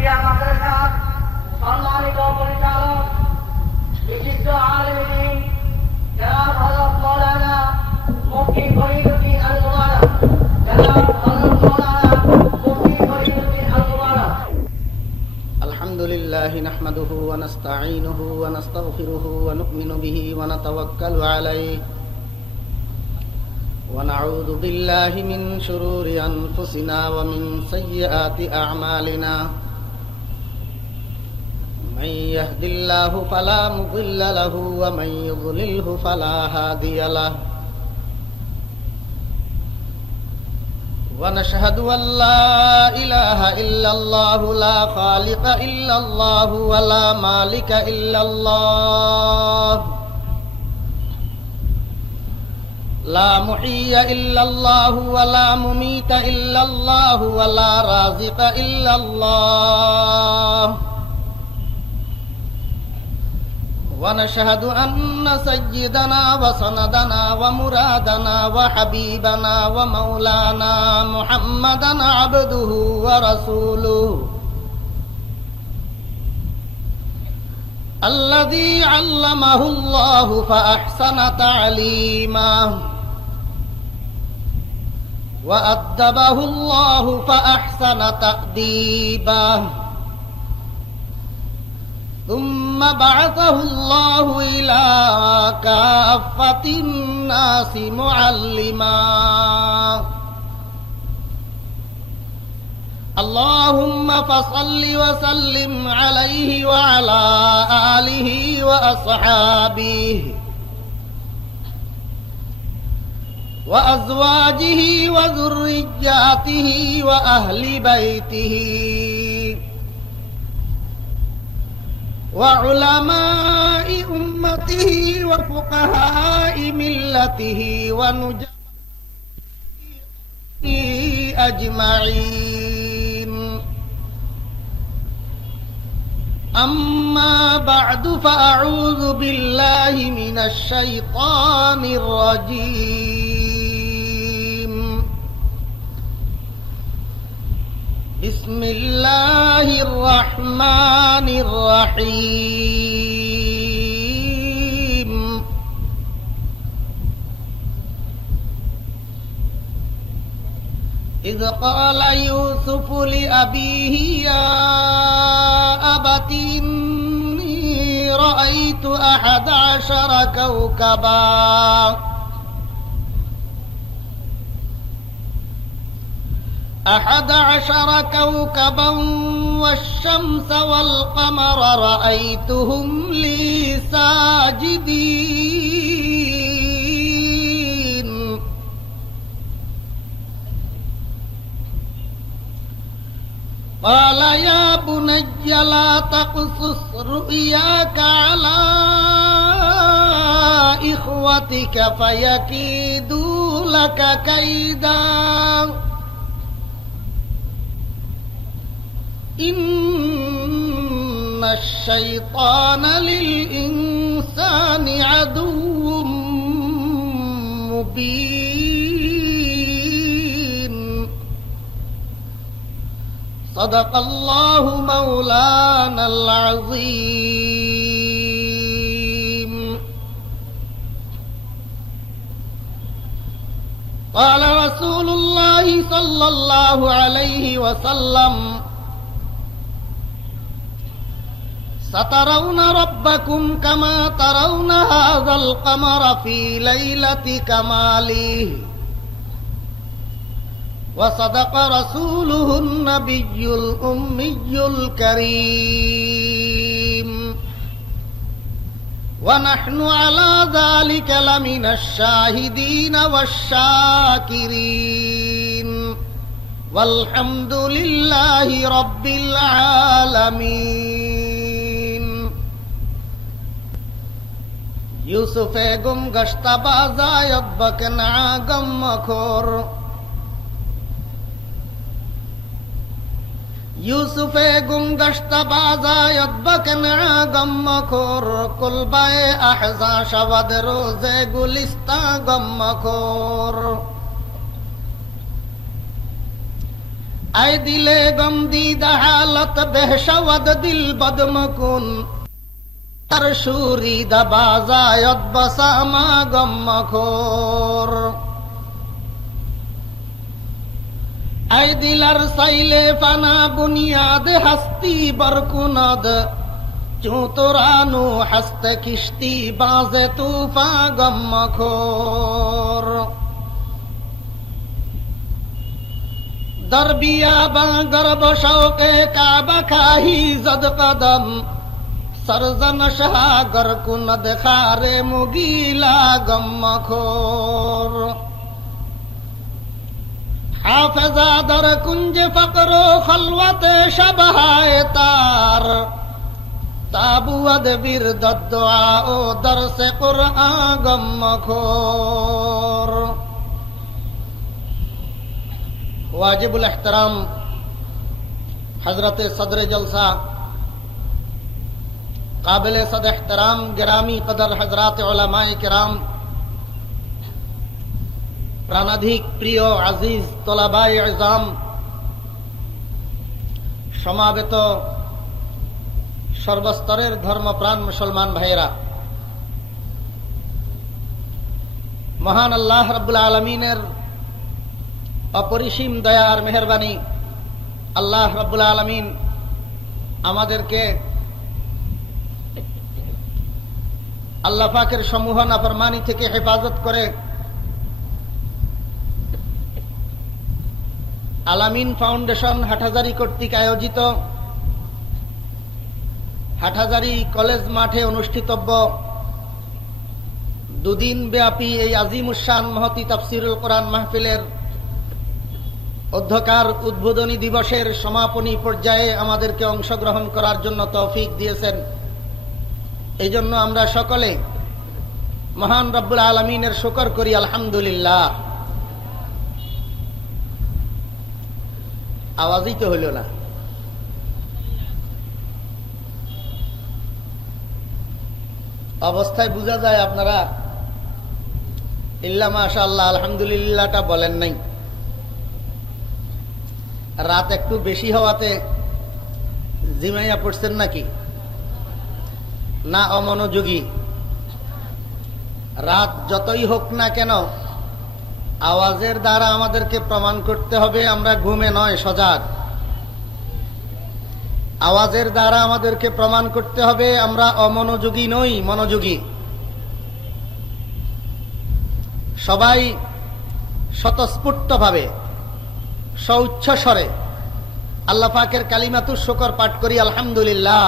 Media মাদ্রাসার সম্মানিত পরিচালক বিশিষ্ট আলেম দ্বীন জনাব হযরত মাওলানা মুফতি ফরিদুদ্দীন আল মুবারক, জনাব হযরত মাওলানা মুফতি ফরিদুদ্দীন আল মুবারক। আলহামদুলিল্লাহ নাহমাদুহু ওয়া নাস্তাঈনুহু ওয়া নাস্তাগফিরুহু ওয়া নু'মিনু বিহি ওয়া নাতাওয়াক্কালু আলাইহি ونعوذ بالله من شرور أنفسنا ومن سيئات أعمالنا من يهد الله فلا مضل له ومن يضلله فلا هادي له ونشهد أن لا إله إلا الله لا خالق إلا الله ولا مالك إلا الله لا محيي إلا الله ولا مميت إلا الله ولا رازق إلا الله ونشهد أن سيدنا وسندنا ومرادنا وحبيبنا ومولانا محمدا عبده ورسوله الذي علمه الله فأحسن تعليمه وأدبه الله فأحسن تأديبه ثم بعثه الله إلى كافة الناس معلما اللهم فصل وسلم عليه وعلى آله وأصحابه وأزواجه وذرياته وأهل بيته وعلماء أمته وفقهاء ملته ونجابته أجمعين. أما بعد فأعوذ بالله من الشيطان الرجيم. بسم الله الرحمن الرحيم. إذ قال يوسف لأبيه يا أبت إني رأيت 11 كوكبا والشمس والقمر رأيتهم لي ساجدين. قال يا بني لا تقصص رؤياك على إخوتك فيكيدوا لك كيدا إن الشيطان للإنسان عدو مبين. صدق الله مولانا العظيم. قال رسول الله صلى الله عليه وسلم سترون ربكم كما ترون هذا القمر في ليلة كماله. وصدق رسوله النبي الأمي الكريم. ونحن على ذلك لمن الشاهدين والشاكرين والحمد لله رب العالمين. यूसुफे गुम गश्ता बाजायत बकना गम मखोर. यूसुफे गुम गश्ता बाजायत बकना गम मखोर. कुलबाए अहजा शवद रोजे गुलिस्ता गम मखोर. আই দিলে গম দিদা হালত বেহশাওয়াদ দিল বদমকুন আর সুরিদা বাজায়ত বসামা গম্মখোর আই দিলার সাইলে ফানা বুনিয়াদ হস্তি বরকুনদ চুতরানু হস্ত কিস্তি বাজে তুফা গম্মখোর দরবিয়া বা গর্ব শৌকে কাবা খাহি জদ কদম সরজন শাহগর কুনদ খারে মুগিলা গম্মখোর হাফেজা দর কুঞ্জ ফকর খলওয়াত শবহায় তার তাবুয়াদ বিরদত দুআ ও দরস কুরআন গম্মখোর वाजिबुल एहतराम हजरत सदर जलसा काबिल सद एहतराम गिरामी कदर हजरात उलमाए किराम प्राणाधिक प्रिय আজিজ तोलाबाए इज़ाम समावेत सर्वस्तरेर धर्मप्राण मुसलमान भाइरा महान अल्लाह रब्बुल आलमीनेर अपरिसीम दया और मेहरबानी আল্লাহ রাব্বুল আলামিন আমাদেরকে আল্লাহ পাকের সমূহ নাফরমানি থেকে হেফাজত করে আলামিন ফাউন্ডেশন হাটহাজারী কর্তৃক আয়োজিত হাটহাজারী কলেজ মাঠে অনুষ্ঠিতব্য দুদিন ব্যাপী এই আজিমুশান মহতি তাফসীরুল কোরআন মাহফিলের অধ্যকার উদ্বোধনী দিবসের সমাপনী পর্যায়ে আমাদেরকে অংশগ্রহণ করার জন্য তৌফিক দিয়েছেন। এই জন্য আমরা সকলে মহান রব্বুল আলামিনের শুকর করি আলহামদুলিল্লাহ। আওয়াজই তো হইল না। অবস্থায় বোঝা যায় আপনারা ইল্লা মাশাআল্লাহ আলহামদুলিল্লাহটা বলেন নাই। রাত একটু বেশি হওয়াতে জিমাইয়া পড়ছেন নাকি না অমনোযোগী? রাত যতই হোক না কেন আওয়াজের দ্বারা আমাদেরকে প্রমাণ করতে হবে আমরা ঘুমে নয় সজাগ। আওয়াজের দ্বারা আমাদেরকে প্রমাণ করতে হবে আমরা অমনোযোগী নই, মনোযোগী। সবাই স্বতঃস্ফূর্তভাবে সউচ্ছ্বরে আল্লাহ পাকের কালিমাতুর শুকর পাঠ করি আলহামদুলিল্লাহ।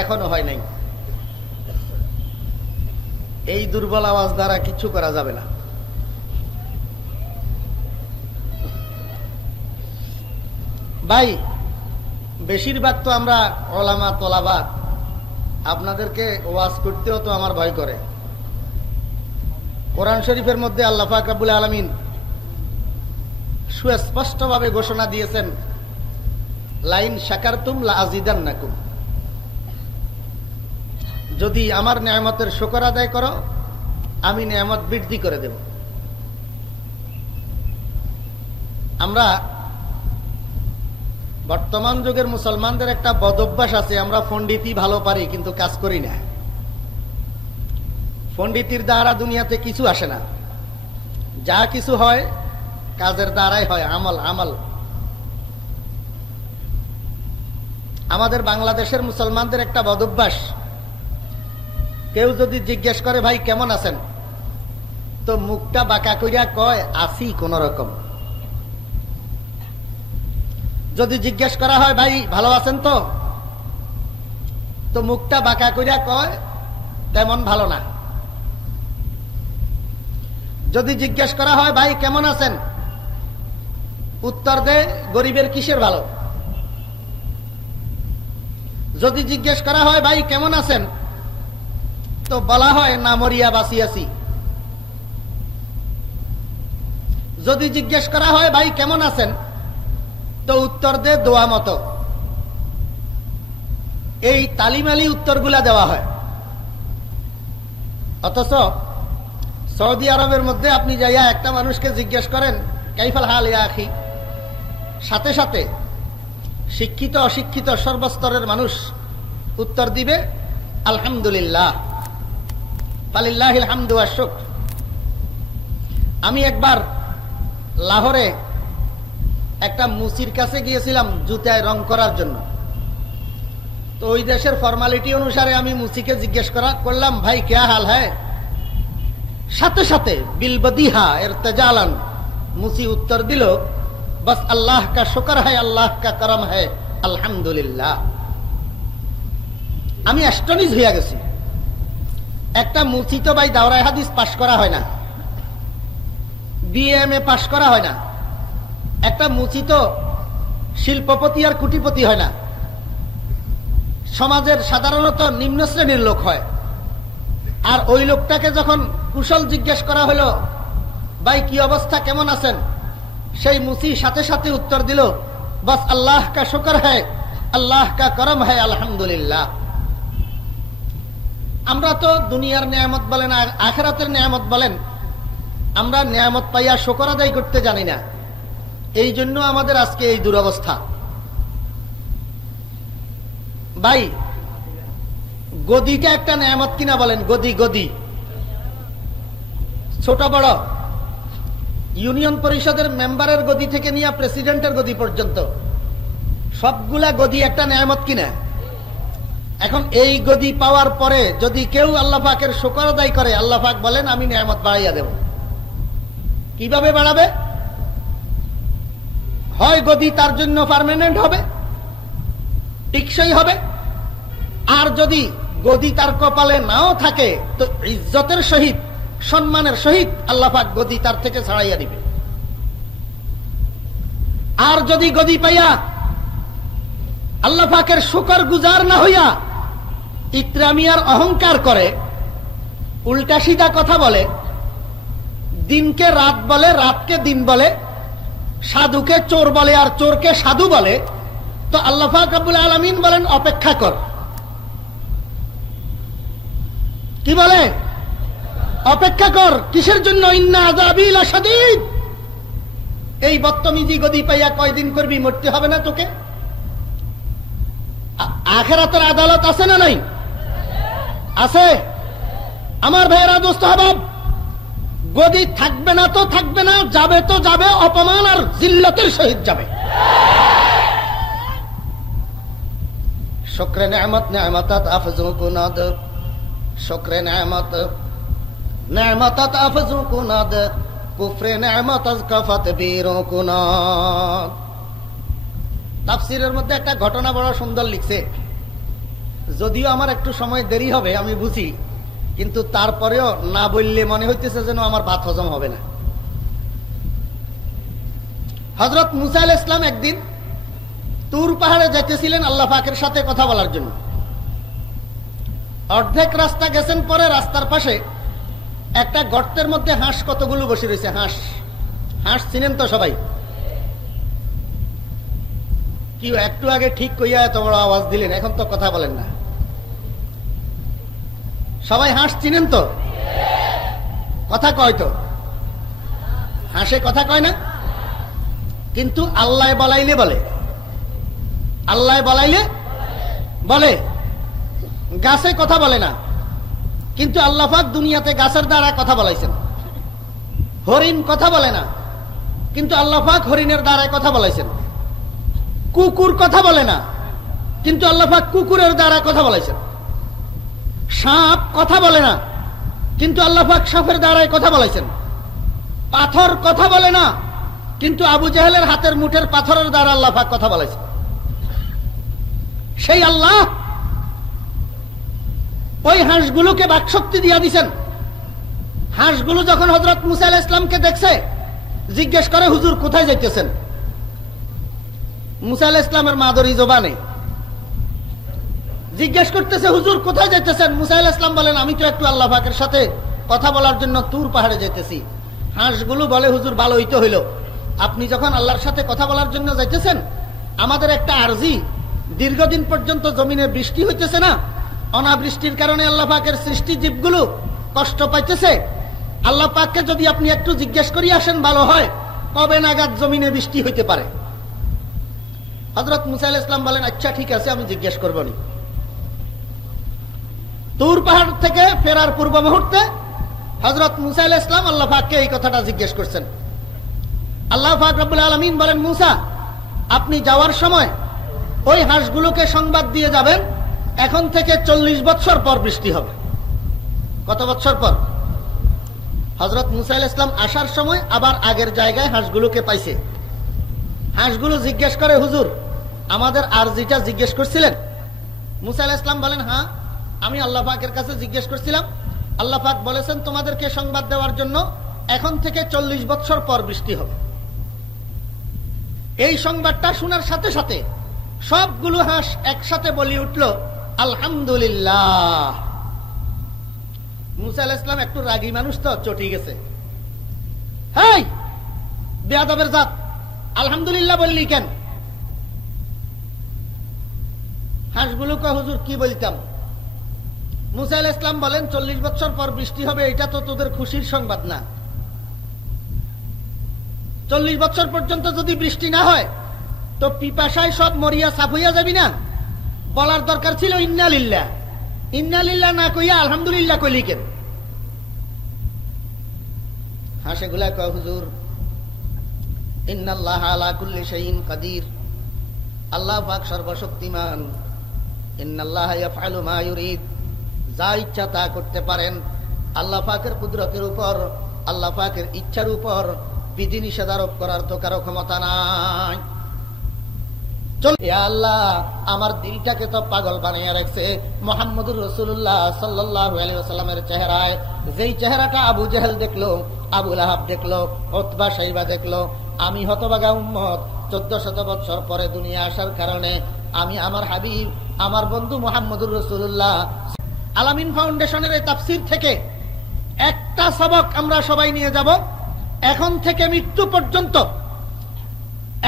এখনো হয় নাই। এই দুর্বল আওয়াজ দ্বারা কিছু করা যাবে না। ভাই বেশিরভাগ তো আমরা ওলামা তোলাবা, আপনাদেরকে ওয়াজ করতেও তো আমার ভয় করে। কোরআন শরীফের মধ্যে আল্লাহ পাক রব্বুল আলামিন সুস্পষ্টভাবে ঘোষণা দিয়েছেন লাইন শাকারতুম লাযিদান্নাকুম, যদি আমার নিয়ামতের শুকর আদায় করো আমি নিয়ামত বৃদ্ধি করে দেব। আমরা বর্তমান যুগের মুসলমানদের একটা বদঅভ্যাস আছে, আমরা পণ্ডিতি ভালো পারি কিন্তু কাজ করি না। পণ্ডিতির দ্বারা দুনিয়াতে কিছু আসে না, যা কিছু হয় কাজের দ্বারাই হয়, আমল আমল। আমাদের বাংলাদেশের মুসলমানদের একটা বদঅভ্যাস, কেউ যদি জিজ্ঞেস করে ভাই কেমন আছেন, তো মুখটা বাঁকা কইরা কয় আছি কোন রকম। যদি জিজ্ঞেস করা হয় ভাই ভালো আছেন তো মুখটা বাঁকা কইরা কয় তেমন ভালো না। যদি জিজ্ঞেস করা হয় ভাই কেমন আছেন, উত্তর দে গরিবের কিসের ভালো। যদি জিজ্ঞেস করা হয় ভাই কেমন আছেন, তো বলা হয় না মরিয়া বাঁচিয়াছি। যদি জিজ্ঞেস করা হয় ভাই কেমন আছেন, তো উত্তর দে দোয়া মতো। এই তালিমালি উত্তরগুলা দেওয়া হয়। অথচ সৌদি আরবের মধ্যে আপনি যাইয়া একটা মানুষকে জিজ্ঞেস করেন কাইফাল হাল ইয়া আখি, সাথে সাথে শিক্ষিত অশিক্ষিত সর্বস্তরের মানুষ উত্তর দিবে আলহামদুলিল্লাহ, ফালিল্লাহিল হামদু ওয়াশ শুকর। আমি একবার লাহোরে একটা মুসির কাছে গিয়েছিলাম জুতায় রং করার জন্য। তো ওই দেশের ফর্মালিটি অনুসারে আমি মুসিকে জিজ্ঞেস করলাম, ভাই ক্যা হাল হ্যায়? সাথে সাথে বিলবদিহা ইরতিজালান মুসি উত্তর দিল, বস আল্লাহ কা শুকর হ্যায়, আল্লাহ কা করম হ্যায়, আলহামদুলিল্লাহ। আমি অ্যাস্টনিশ হয়ে গেছি। একটা মুসি তো ভাই দাওরায়ে হাদিস পাশ করা হয় না, বিএমএ পাশ করা হয় না। একটা মুচি তো শিল্পপতি আর কুটিপতি হয় না, সমাজের সাধারণত নিম্ন শ্রেণীর লোক হয়। আর ওই লোকটাকে যখন কুশল জিজ্ঞেস করা হলো, ভাই কি অবস্থা, কেমন আছেন, সেই মুচি সাথে সাথে উত্তর দিল, বস আল্লাহ কা শুকর হ্যায়, আল্লাহ কা করম হ্যায়, আলহামদুলিল্লাহ। আমরা তো দুনিয়ার নিয়ামত বলেন আর আখিরাতের নিয়ামত বলেন, আমরা নিয়ামত পাইয়া শুকর আদায় করতে জানি না। এই জন্য আমাদের আজকে এই দুরবস্থা। ভাই গদিটা একটা নিয়ামত কিনা বলেন? গদি গদি ছোট বড় ইউনিয়ন পরিষদের মেম্বারের গদি থেকে নিয়ে প্রেসিডেন্টের গদি পর্যন্ত সবগুলা গদি একটা নিয়ামত কিনা? এখন এই গদি পাওয়ার পরে যদি কেউ আল্লাহ পাকের শুকর আদায় করে, আল্লাহ পাক বলেন আমি নিয়ামত বাড়াইয়া দেব। কিভাবে বাড়াবে? হয় গদি তার জন্য পার্মানেন্ট হবে, টিকসই হবে, আর যদি গদি তার কপালে নাও থাকে তো ইজ্জতের সহিত সম্মানের সহিত আল্লাহ পাক গদি তার থেকে ছাড়াইয়া দিবে। আর যদি গদি পাইয়া আল্লাহ পাকের শুকর গুজার না হইয়া ইত্রামিয়ার অহংকার করে, উল্টা সিধা কথা বলে, দিনকে রাত বলে, রাতকে দিন বলে, সাধুকে চোর বলে আর চোরকে সাধু বলে, তো আল্লাহ পাক রব্বুল আলামিন বলেন অপেক্ষা কর। কি বলে? অপেক্ষা কর। কিসের জন্য? ইন্না আযাবি লাশাদীদ। এই বদতমিজি গদি পাইয়া কয়দিন করবি? মরতে হবে না তোকে? আখিরাতের আদালত আছে না নাই? আছে। আমার ভাইয়েরা, দোস্ত আহবাব, গদি থাকবে না তো থাকবে না, যাবে তো যাবে, অপমান আর জিল্লতের সহিত যাবে। শুকরে নিয়ামত নিয়ামতাত আফজু কুনাদ, শুকরে নিয়ামত নিয়ামতাত আফজু কুনাদ, কুফরে নিয়ামত আজকাফাত বীরু কুনাদ। তাফসীরের মধ্যে একটা ঘটনা বড় সুন্দর লিখছে, যদিও আমার একটু সময় দেরি হবে আমি বুঝি, কিন্তু তারপরেও না বললে মনে হইতেছে যেন আমার ভাত হজম হবে না। হযরত মুসা আলাইহিস সালাম একদিন তুর পাহাড়ে যাইতেছিলেন আল্লাহ পাকের সাথে কথা বলার জন্য। অর্ধেক রাস্তা গেছেন, পরে রাস্তার পাশে একটা গর্তের মধ্যে হাঁস কতগুলো বসে রয়েছে। হাঁস, হাঁস চিনেন তো সবাই? কি একটু আগে ঠিক কইয়া এত বড় আওয়াজ দিলেন, এখন তো কথা বলেন না। সবাই হাঁস চিনেন তো? কথা কয় তো? হাঁসে কথা কয় না, কিন্তু আল্লাহ বলাইলে বলে, আল্লাহ বলাইলে বলে। গাছে কথা বলে না, কিন্তু আল্লাহ পাক দুনিয়াতে গাছের দ্বারা কথা বলাইছেন। হরিণ কথা বলে না, কিন্তু আল্লাহ পাক হরিণের দ্বারা কথা বলাইছেন। কুকুর কথা বলে না, কিন্তু আল্লাহ পাক কুকুরের দ্বারা কথা বলাইছেন। সাপ কথা বলে না, কিন্তু আল্লাহ পাক সাপের দ্বারাই কথা বলাইছেন। পাথর কথা বলে না, কিন্তু আবু জাহেলের হাতের মুঠের পাথরের দ্বারা আল্লাহ পাক কথা বলাইছেন। সেই আল্লাহ ওই হাঁসগুলোকে বাকশক্তি দিয়া দিছেন। হাঁসগুলো যখন হযরত মুসা আলাইহিস সালামকে দেখছে, জিজ্ঞেস করে, হুজুর কোথায় যাইতেছেন? মুসা আলাইহিস সালামের মাদরি জবানে জিজ্ঞেস করতেছে, হুজুর কোথায় যাইতেছেন? মুসা আলাইহিস সালাম বলেন, আমি তো একটু আল্লাহ পাকের সাথে কথা বলার জন্য তুর পাহাড়ে যাইতেছি। হাঁসগুলো বলে, হুজুর ভালোই তো হইল, আপনি যখন আল্লাহর সাথে কথা বলার জন্য যাইতেছেন, আমাদের একটা আরজি, দীর্ঘদিন পর্যন্ত জমিনে বৃষ্টি হইতেছে না, অনাবৃষ্টির কারণে আল্লাহ পাকের সৃষ্টি জীবগুলো কষ্ট পাইতেছে। আল্লাহ পাককে যদি আপনি একটু জিজ্ঞেস করিয়ে আসেন ভালো হয়, কবে নাগাদ জমিনে বৃষ্টি হইতে পারে? হযরত মুসা আলাইহিস সালাম বলেন, আচ্ছা ঠিক আছে, আমি জিজ্ঞেস করব নি। তুর পাহাড় থেকে ফেরার পূর্ব মুহূর্তে হযরত মুসা আলাইহিস সালাম আল্লাহ পাককে এই কথাটা জিজ্ঞেস করছেন। আল্লাহ পাক রব্বুল আলামিন বলেন, মুসা, আপনি যাওয়ার সময় ওই হাঁসগুলোকে সংবাদ দিয়ে যাবেন, এখন থেকে 40 বছর পর বৃষ্টি হবে। কত বছর পর? হযরত মুসা আলাইহিস সালাম আসার সময় আবার আগের জায়গায় হাঁসগুলোকে পাইছে। হাঁসগুলো জিজ্ঞেস করে, হুজুর, আমাদের আরজিটা জিজ্ঞেস করছিলেন? মুসা আলাইহিস সালাম বলেন, হ্যাঁ, আমি আল্লাহ পাকের কাছে জিজ্ঞেস করছিলাম। আল্লাহ পাক বলেছেন তোমাদেরকে সংবাদ দেওয়ার জন্য এখন থেকে 40 বছর পর বৃষ্টি হবে। এই সংবাদটা শোনার সাথে সাথে সবগুলো হাঁস একসাথে বলি উঠল, আলহামদুলিল্লাহ। মুসা আলাইহিস সালাম একটু রাগী মানুষ তো, চটি গেছে। হেই বেয়াদবের জাত, আলহামদুলিল্লাহ বললি কেন? হাঁসগুলো কয়, হুজুর কি বলতাম? মুসা আলাইহিস সালাম বলেন, 40 বছর পর বৃষ্টি হবে, এটা তো তোদের খুশির সংবাদ না। 40 বছর পর্যন্ত যদি বৃষ্টি না হয় তো পিপাসায় সব মরিয়া সাফ হইয়া যাবি না? বলার দরকার ছিল ইন্না লিল্লাহ। ইন্না লিল্লাহ না কইয়া আলহামদুলিল্লাহ কইলি কেন? হাঁসেগুলা কয়, হুজুর, ইন্নাল্লাহ আলা কুল্লি শাইইন কাদির, আল্লাহ পাক সর্বশক্তিমান। ইন্নাল্লাহ ইয়াফআলু মা ইউরিদ, যা ইচ্ছা তা করতে পারেন। আল্লাহ পাকের কুদরতের উপর, আল্লাহ পাকের ইচ্ছার উপর বিধিনিষেধ আরোপ করার তো কারো ক্ষমতা নাই। চল আল্লাহ, আমার দিলটাকে তো পাগল বানিয়ে রাখছে মুহাম্মদুর রাসূলুল্লাহ সাল্লাল্লাহু আলাইহি ওয়াসাল্লামের চেহারায়। যেই চেহারাটা আবু জেহেল দেখলো, আবু লাহাব দেখলো, উতবা শাইবা দেখলো, আমি হতভাগা উম্মত 1400 বছর পরে দুনিয়া আসার কারণে আমি আমার হাবিব, আমার বন্ধু মুহাম্মদুর রাসূলুল্লাহ। আলামিন ফাউন্ডেশনের এই তাফসীর থেকে একটা সবক আমরা সবাই নিয়ে যাব। এখন থেকে মৃত্যু পর্যন্ত,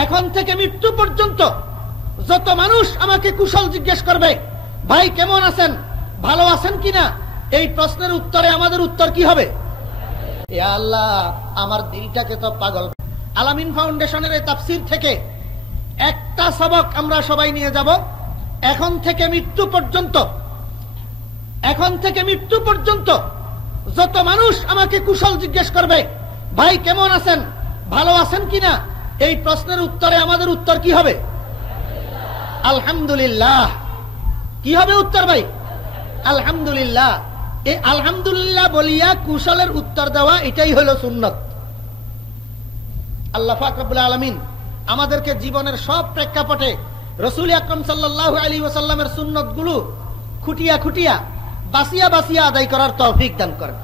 এখন থেকে মৃত্যু পর্যন্ত যত মানুষ আমাকে কুশল জিজ্ঞেস করবে, ভাই কেমন আছেন, ভালো আছেন কিনা, এই প্রশ্নের উত্তরে আমাদের উত্তর কি হবে? এ আল্লাহ, আমার দিলটাকে তো পাগল। আলামিন ফাউন্ডেশনের এই তাফসীর থেকে একটা সবক আমরা সবাই নিয়ে যাব। এখন থেকে মৃত্যু পর্যন্ত, এখন থেকে মৃত্যু পর্যন্ত যত মানুষ আমাকে কুশল জিজ্ঞেস করবে, ভাই কেমন আছেন, ভালো আছেন কিনা, এই প্রশ্নের উত্তরে আমাদের উত্তর কি হবে? আলহামদুলিল্লাহ। কি হবে উত্তর ভাই? আলহামদুলিল্লাহ। এই আলহামদুলিল্লাহ বলিয়া কুশলের উত্তর দেওয়া, এটাই হলো সুন্নত। আল্লাহ পাক রব্বুল আলামিন আমাদেরকে জীবনের সব প্রেক্ষাপটে রাসূল আকরাম সাল্লাল্লাহু আলাইহি ওয়াসাল্লামের সুন্নতগুলো খুঁটিয়া খুঁটিয়া, বাসিয়া বাসিয়া আদায় করার তৌফিক দান করেন।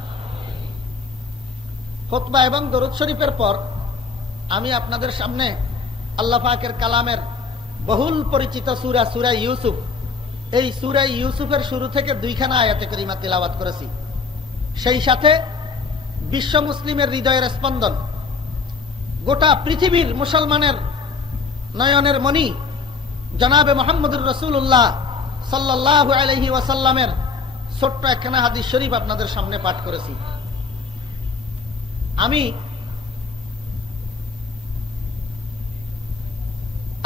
খুতবা এবং দরুদ শরীফের পর আমি আপনাদের সামনে আল্লাহ পাকের কালামের বহুল পরিচিত সূরা, সূরা ইউসুফ, এই সূরা ইউসুফের শুরু থেকে 2খানা আয়াতে কারিমা তিলাওয়াত করেছি। সেই সাথে বিশ্ব মুসলিমের হৃদয়ের স্পন্দন, গোটা পৃথিবীর মুসলমানের নয়নের মণি জনাবে মুহাম্মদুর রাসূলুল্লাহ সাল্লাল্লাহু আলাইহি ওয়াসাল্লামের ছোট্ট একখানা হাদিস শরীফ আপনাদের সামনে পাঠ করেছি। আমি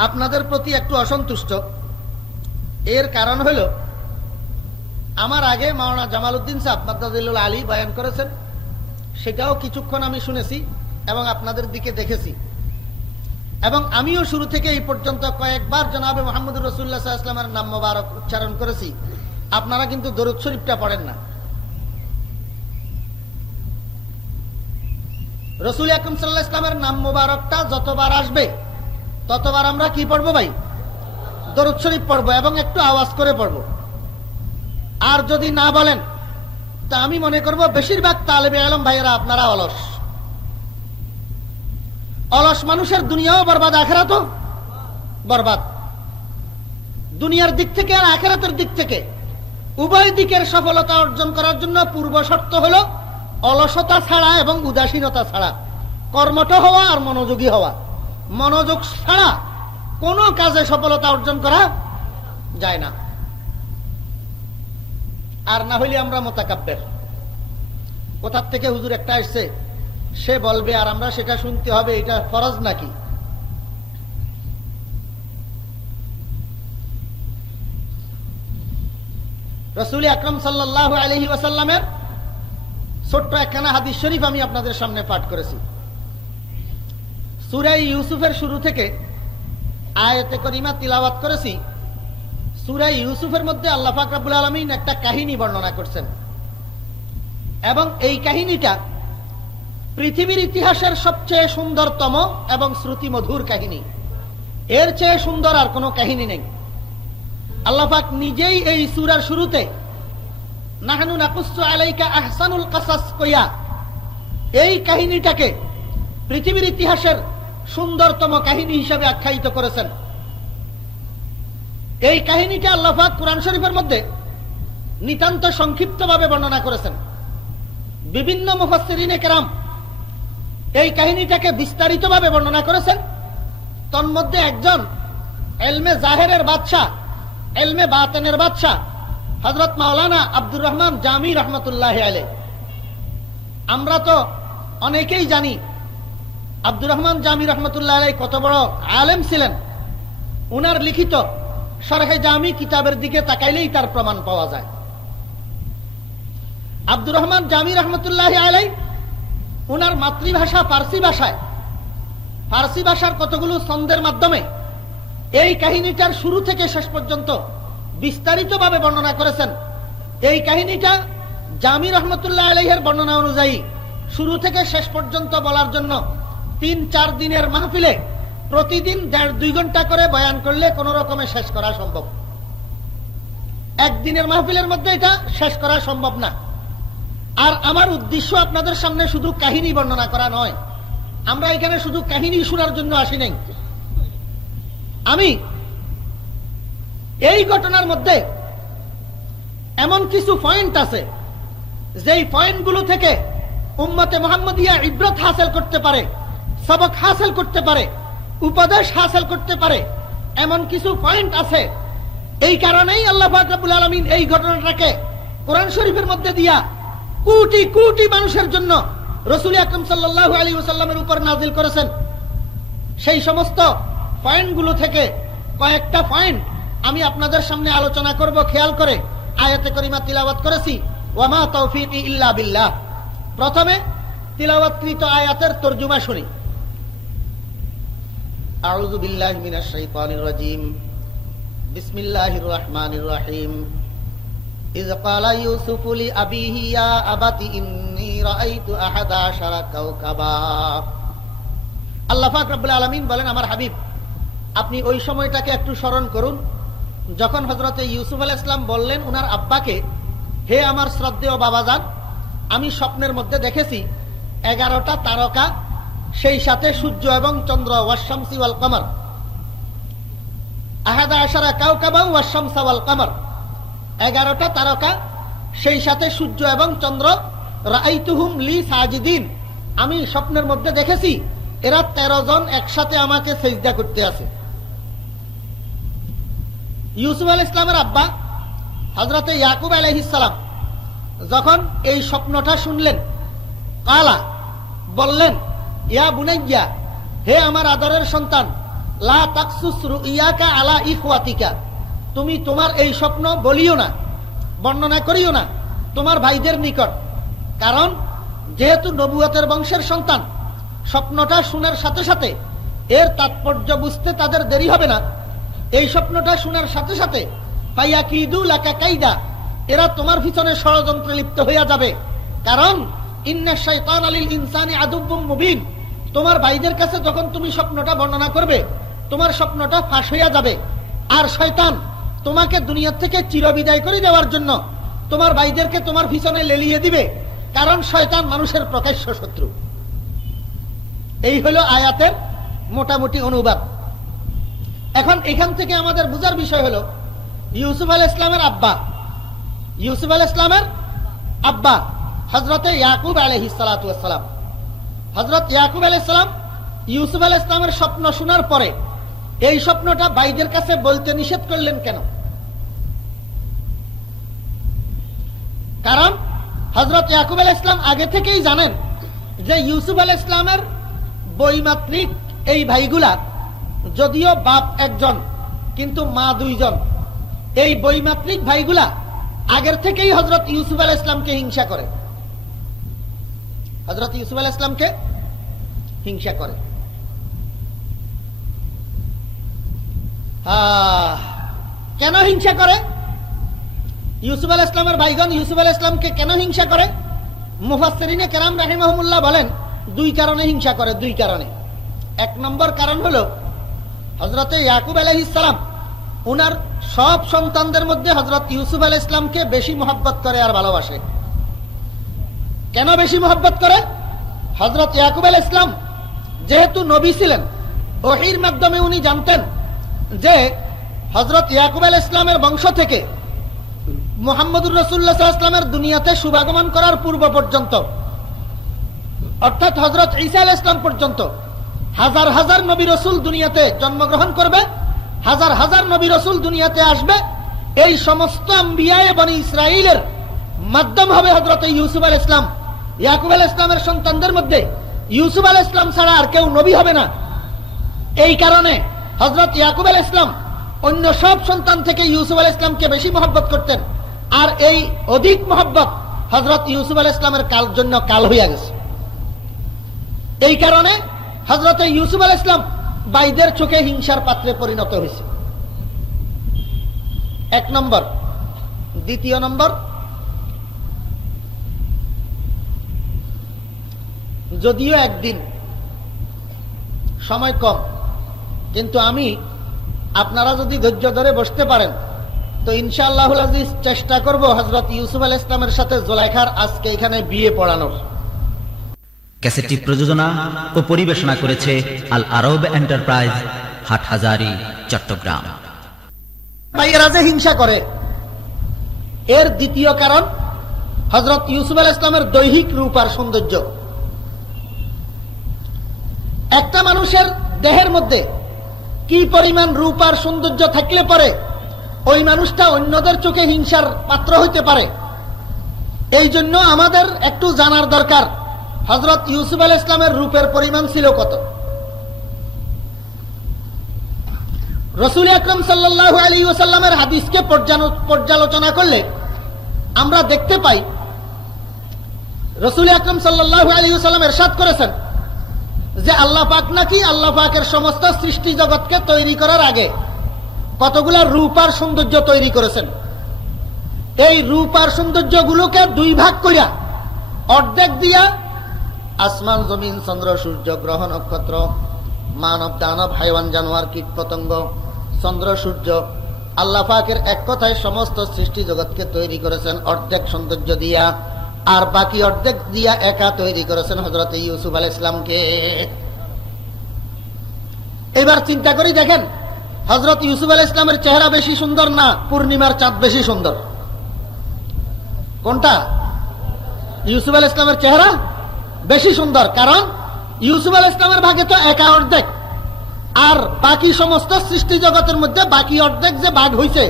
আপনাদের প্রতি একটু অসন্তুষ্ট। এর কারণ হল, আমার আগে মাওলানা জামালউদ্দিন সাহেব মাদ্দাজিলুল আলী বয়ান করেছেন, সেটাও কিছুক্ষণ আমি শুনেছি এবং আপনাদের দিকে দেখেছি, এবং আমিও শুরু থেকে এই পর্যন্ত কয়েকবার জনাবে মুহাম্মদুর রাসূলুল্লাহ সাল্লাল্লাহু আলাইহি ওয়াসাল্লামের নাম মোবারক উচ্চারণ করেছি। আপনারা কিন্তু দরুদ শরীফটা পড়েন না। রাসূল আকরাম সাল্লাল্লাহু আলাইহি ওয়াসাল্লামের নাম মোবারকটা যতবার আসবে ততবার আমরা কি পড়বো ভাই? দরুদ শরীফ পড়বো, এবং একটু আওয়াজ করে পড়বো। আর যদি না বলেন তা আমি মনে করব বেশিরভাগ তালেবে ইলম ভাইয়েরা আপনারা অলস। অলস মানুষের দুনিয়াও বরবাদ, আখিরাতও বরবাদ। দুনিয়ার দিক থেকে আর আখিরাতের দিক থেকে উভয় দিকের সফলতা অর্জন করার জন্য পূর্ব শর্ত হলো অলসতা ছাড়া এবং উদাসীনতা ছাড়া কর্মঠ হওয়া আর মনোযোগী হওয়া। মনোযোগ ছাড়া কোনো কাজে সফলতা অর্জন করা যায় না। আর না হইলে আমরা মোতাকাব্বির। কোথার থেকে হুজুর একটা আসছে, সে বলবে আর আমরা সেটা শুনতে হবে, এটা ফরজ নাকি? রাসূল আকরাম সাল্লাল্লাহু আলাইহি ওয়াসাল্লামের ছোট্ট একখানা হাদিস শরীফ আমি আপনাদের সামনে পাঠ করেছি। সূরা ইউসুফের শুরু থেকে আয়াতে করিমা তিলাওয়াত করেছি। সূরা ইউসুফের মধ্যে আল্লাহ পাক রব্বুল আলামিন একটা কাহিনী বর্ণনা করছেন, এবং এই কাহিনীটা পৃথিবীর ইতিহাসের সবচেয়ে সুন্দরতম এবং শ্রুতিমধুর কাহিনী। এর চেয়ে সুন্দর আর কোনো কাহিনী নেই। আল্লাহ পাক নিজেই এই সূরার শুরুতে নাহনু নাকুসু আলাইকা আহসানুল কাসাস কইয়া এই কাহিনীটাকে পৃথিবীর ইতিহাসের সুন্দরতম কাহিনী হিসেবে আখ্যায়িত করেছেন। এই কাহিনীটা আল্লাহ পাক কুরআন শরীফের মধ্যে নিতান্ত সংক্ষিপ্তভাবে বর্ণনা করেছেন। বিভিন্ন মুফাসসিরিনে কেরাম এই কাহিনীটাকে বিস্তারিতভাবে বর্ণনা করেছেন। তন্মধ্যে একজন ইলমে জাহেরের বাদশা, ইলমে বাতিনের বাদশা হযরত মাওলানা আব্দুর রহমান জামি রহমাতুল্লাহি আলাইহি। আমরা তো অনেকেই জানি আব্দুর রহমান জামি রহমাতুল্লাহি আলাইহি কত বড় আলেম ছিলেন। উনার লিখিত শরহে জামি কিতাবের দিকে তাকাইলেই তার প্রমাণ পাওয়া যায়। আব্দুর রহমান জামি রহমাতুল্লাহি আলাইহি উনার মাতৃভাষা ফার্সি ভাষায়, ফার্সি ভাষার কতগুলো ছন্দের মাধ্যমে এই কাহিনীটার শুরু থেকে শেষ পর্যন্ত বিস্তারিতভাবে বর্ণনা করেছেন। এই কাহিনীটা জামি রহমতুল্লাহ আলাইহির বর্ণনা অনুযায়ী শুরু থেকে শেষ পর্যন্ত বলার জন্য 3-4 দিনের মাহফিলে প্রতিদিন 1.5-2 ঘন্টা করে বয়ান করলে কোন রকমে শেষ করা সম্ভব। একদিনের মাহফিলের মধ্যে এটা শেষ করা সম্ভব না। আর আমার উদ্দেশ্য আপনাদের সামনে শুধু কাহিনী বর্ণনা করা নয়। আমরা এখানে শুধু কাহিনী শোনার জন্য আসি নাই। আমি এই ঘটনার মধ্যে এমন কিছু পয়েন্ট আছে যেই পয়েন্টগুলো থেকে উম্মতে মুহাম্মাদিয়া ইবরত হাসিল করতে পারে, সবক হাসিল করতে পারে, উপদেশ হাসিল করতে পারে, এমন কিছু পয়েন্ট আছে। এই কারণেই আল্লাহ পাক রব্বুল আলামিন এই ঘটনাটাকে কোরআন শরীফের মধ্যে দিয়া কোটি কোটি মানুষের জন্য রাসূল আকরাম সাল্লাল্লাহু আলাইহি ওয়াসাল্লামের উপর নাযিল করেছেন। সেই সমস্ত পয়েন্টগুলো থেকে কয়েকটা পয়েন্ট আমি আপনাদের সামনে আলোচনা করব। খেয়াল করে আয়াতে করিমা তিলাওয়াত করেছি, ওয়া মা তাওফীকি ইল্লা বিল্লাহ। প্রথমে তিলাওয়াতকৃত আয়াতের তরজমা শুনি। আউযু বিল্লাহি মিনাশ শাইতানির রাজীম। বিসমিল্লাহির রাহমানির রাহিম। ইয ক্বালা ইউসুফু লিআবিহি ইয়া আবাতি ইন্নী রাআইতু আহাদা আশারা কাওকাবা। আল্লাহ পাক রব্বুল আলামিন বলেন, আমার হাবিব আপনি ওই সময়টাকে একটু স্মরণ করুন যখন হযরতে ইউসুফ আলাইহিস সালাম বললেন উনার আব্বাকে, হে আমার শ্রদ্ধেয় বাবাজান, আমি স্বপ্নের মধ্যে দেখেছি 11টা তারকা, সেই সাথে সূর্য এবং চন্দ্র, ওয়াশ-শামসি ওয়াল কমর, আহাদা আশারা কাওকাবা ওয়াশ-শামসা ওয়াল কমর, 11টা তারকা, সেই সাথে সূর্য এবং চন্দ্র, রাআইতুহুম লি সাজিদিন, আমি স্বপ্নের মধ্যে দেখেছি এরা 13 জন একসাথে আমাকে সিজদা করতে আছে। ইউসুফ আলাইহিস সালামের আব্বা হযরতে ইয়াকুব আলাইহিস সালাম যখন এই স্বপ্নটা শুনলেন, কালা বললেন, ইয়া বুনাইয়া, হে আমার আদরের সন্তান, লা তাকসুস রুইয়াকা আলা ইখওয়াতিকা, তুমি তোমার এই স্বপ্ন বলিও না, বর্ণনা করিও না তোমার ভাইদের নিকট। কারণ যেহেতু নবুয়তের বংশের সন্তান, স্বপ্নটা শোনার সাথে সাথে এর তাৎপর্য বুঝতে তাদের দেরি হবে না। এই স্বপ্নটা শোনার সাথে সাথে ফায়াকিদু লাকা কাইদা, এরা তোমার পিছনে ষড়যন্ত্রে লিপ্ত হইয়া যাবে। কারণ ইন্নাশ শাইতানা লিল ইনসানি আদুব্বুম মুবিন, তোমার ভাইদের কাছে যখন তুমি স্বপ্নটা বর্ণনা করবে তোমার স্বপ্নটা ফাঁস হইয়া যাবে। আর শয়তান তোমাকে দুনিয়া থেকে চিরবিদায় করে দেওয়ার জন্য তোমার ভাইদেরকে তোমার পিছনে লেলিয়ে দিবে। কারণ শয়তান মানুষের প্রকাশ্য শত্রু। এই হলো আয়াতের মোটামুটি অনুবাদ। এখন এখান থেকে আমাদের বুঝার বিষয় হলো ইউসুফ আলাইহিস সালামের আব্বা, ইউসুফ আলাইহিস সালামের আব্বা হযরতে ইয়াকুব আলাইহিস সালাতু ওয়াস সালাম। হযরত ইয়াকুব আলাইহিস সালাম ইউসুফ আলাইহিস সালামের স্বপ্ন শোনার পরে এই স্বপ্নটা ভাইদের কাছে বলতে নিষেধ করলেন কেন? কারণ হযরত ইয়াকুব আলাইহিস সালাম আগে থেকেই জানেন যে ইউসুফ আলাইহিস সালামের বৈমাত্রিক এই ভাইগুলা যদিও বাপ একজন কিন্তু মা দুইজন, এই বৈমাত্রিক ভাইগুলা আগের থেকেই হযরত ইউসুফ আলাইহিস সালামকে হিংসা করে, হযরত ইউসুফ আলাইহিস সালামকে হিংসা করে। কেন হিংসা করে? ইউসুফ আলাইহিস সালামের ভাইগণ ইউসুফ আলাইহিস সালামকে কেন হিংসা করে? মুফাসসিরিনে কেরাম রাহিমাহুমুল্লাহ বলেন দুই কারণে হিংসা করে, দুই কারণে। এক নম্বর কারণ হলো হযরতে ইয়াকুব আলাইহিস সালাম উনার সব সন্তানদের মধ্যে হযরত ইউসুফ আলাইহিস সালামকে বেশি মহব্বত করে আর ভালোবাসে। কেন বেশি মহব্বত করে? হযরত ইয়াকুব আলাইহিস সালাম যেহেতু নবী ছিলেন, ওহীর মাধ্যমে উনি জানতেন যে হযরত ইয়াকুব আলাইহিস সালামের বংশ থেকে মুহাম্মদুর রাসূলুল্লাহ সাল্লাল্লাহু আলাইহি ওয়াসাল্লামের দুনিয়াতে শুভাগমন করার পূর্ব পর্যন্ত, অর্থাৎ হযরত ঈসা আলাইহিস সালাম পর্যন্ত হাজার হাজার নবী রাসূল দুনিয়াতে জন্মগ্রহণ করবে, হাজার হাজার নবী রাসূল দুনিয়াতে আসবে। এই সমস্ত আম্বিয়ায়ে বনি ইসরাইলের মাধ্যম হবে হযরত ইউসুফ আলাইহিস সালাম। ইয়াকুব আলাইহিস সালামের সন্তানদের মধ্যে ইউসুফ আলাইহিস সালাম ছাড়া আর কেউ নবী হবে না। এই কারণে হযরত ইয়াকুব আলাইহিস সালাম অন্য সব সন্তান থেকে ইউসুফ আলাইহিস সালামকে বেশি মহব্বত করতেন, আর এই অধিক মহব্বত হযরত ইউসুফ আলাইহিস সালামের জন্য কাল হইয়া গেছে। এই কারণে হযরত ইউসুফ আলাইহিস সালাম ভাইদের চোখে হিংসার পাত্রে পরিণত হয়েছে। এক নম্বর। দ্বিতীয় নম্বর, যদিও একদিন সময় কম, কিন্তু আমি আপনারা যদি ধৈর্য ধরে বসতে পারেন তো ইনশাআল্লাহুল আজিজ চেষ্টা করব হযরত ইউসুফ আলাইহিস সালামের সাথে জুলাইখার আজকে এখানে বিয়ে পড়ানোর। ক্যাসেটটি প্রযোজনা ও পরিবেশনা করেছে আল আরব এন্টারপ্রাইজ, হাটহাজারী, চট্টগ্রাম। ভাইয়েরা যে হিংসা করে, এর দ্বিতীয় কারণ হযরত ইউসুফ আলাইহিস সালামের দৈহিক রূপ আর সৌন্দর্য। একটা মানুষের দেহের মধ্যে কি পরিমাণ রূপ আর সৌন্দর্য থাকলে পরে ওই মানুষটা অন্যদের চোখে হিংসার পাত্র হইতে পারে। এই জন্য আমাদের একটু জানার দরকার হযরত ইউসুফ আলাইহিস সালামের রূপের পরিমাণ ছিল কত। রাসূল আকরাম সাল্লাল্লাহু আলাইহি ওয়াসাল্লামের হাদিসকে পর্যালোচনা করলে আমরা দেখতে পাই রাসূল আকরাম সাল্লাল্লাহু আলাইহি ওয়াসাল্লাম ইরশাদ করেছেন যে আল্লাহ পাক নাকি আল্লাহ পাকের সমস্ত সৃষ্টি জগৎকে তৈরি করার আগে কতগুলা রূপ আর সৌন্দর্য তৈরি করেছেন। এই রূপ আর সৌন্দর্যগুলোকে দুই ভাগ করিয়া, অর্ধেক দিয়া আসমান জমিন চন্দ্র সূর্য গ্রহ নক্ষত্র মানব দানব হাইওয়ান জানোয়ার কীট পতঙ্গ চন্দ্র সূর্য আল্লাহ পাকের এক কথায় সমস্ত সৃষ্টি জগৎকে তৈরি করেছেন অর্ধেক সৌন্দর্য দিয়া, আর বাকি অর্ধেক দিয়া একা তৈরি করেছেন হযরত ইউসুফ আলাইহিস সালামকে। এবার চিন্তা করি দেখেন, হযরত ইউসুফ আলাইহিস সালামের চেহারা বেশি সুন্দর না পূর্ণিমার চাঁদ বেশি সুন্দর? কোনটা? ইউসুফ আলাইহিস সালামের চেহারা বেশি সুন্দর, কারণ ইউসুফ আলাইহিস সালামের ভাগে তো একা অর্ধেক, আর বাকি সমস্ত সৃষ্টি জগতের মধ্যে বাকি অর্ধেক যে ভাগ হইছে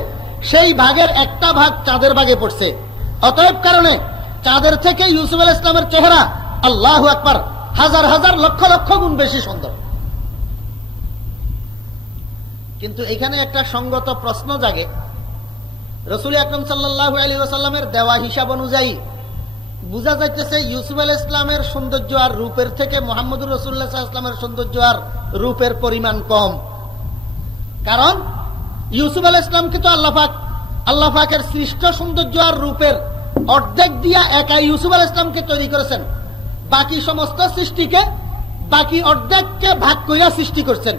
সেই ভাগের একটা ভাগ চাঁদের ভাগে পড়ছে। অতএব কারণে চাঁদের থেকে ইউসুফ আলাইহিস সালামের চেহারা আল্লাহু আকবার হাজার হাজার লক্ষ লক্ষ গুণ বেশি সুন্দর। কিন্তু এখানে একটা সঙ্গত প্রশ্ন জাগে, রাসূল আকরাম সাল্লাল্লাহু আলাইহি ওয়াসাল্লামের দেওয়া হিসাব অনুযায়ী বুঝা যাইতেছে ইউসুফ আলাইহিস সালামের সৌন্দর্য আর রূপের থেকে মুহাম্মদুর রাসূলুল্লাহ সাল্লাল্লাহু আলাইহি ওয়াসাল্লামের সৌন্দর্য আর রূপের পরিমাণ কম। কারণ ইউসুফ আলাইহিস সালামকে তো আল্লাহ পাকের সৃষ্ট সৌন্দর্য আর রূপের অর্ধেক দিয়া একা ইউসুফ আলাইহিস সালামকে তৈরি করেছেন, বাকি সমস্ত সৃষ্টিকে বাকি অর্ধেককে ভাগ কইরা সৃষ্টি করছেন।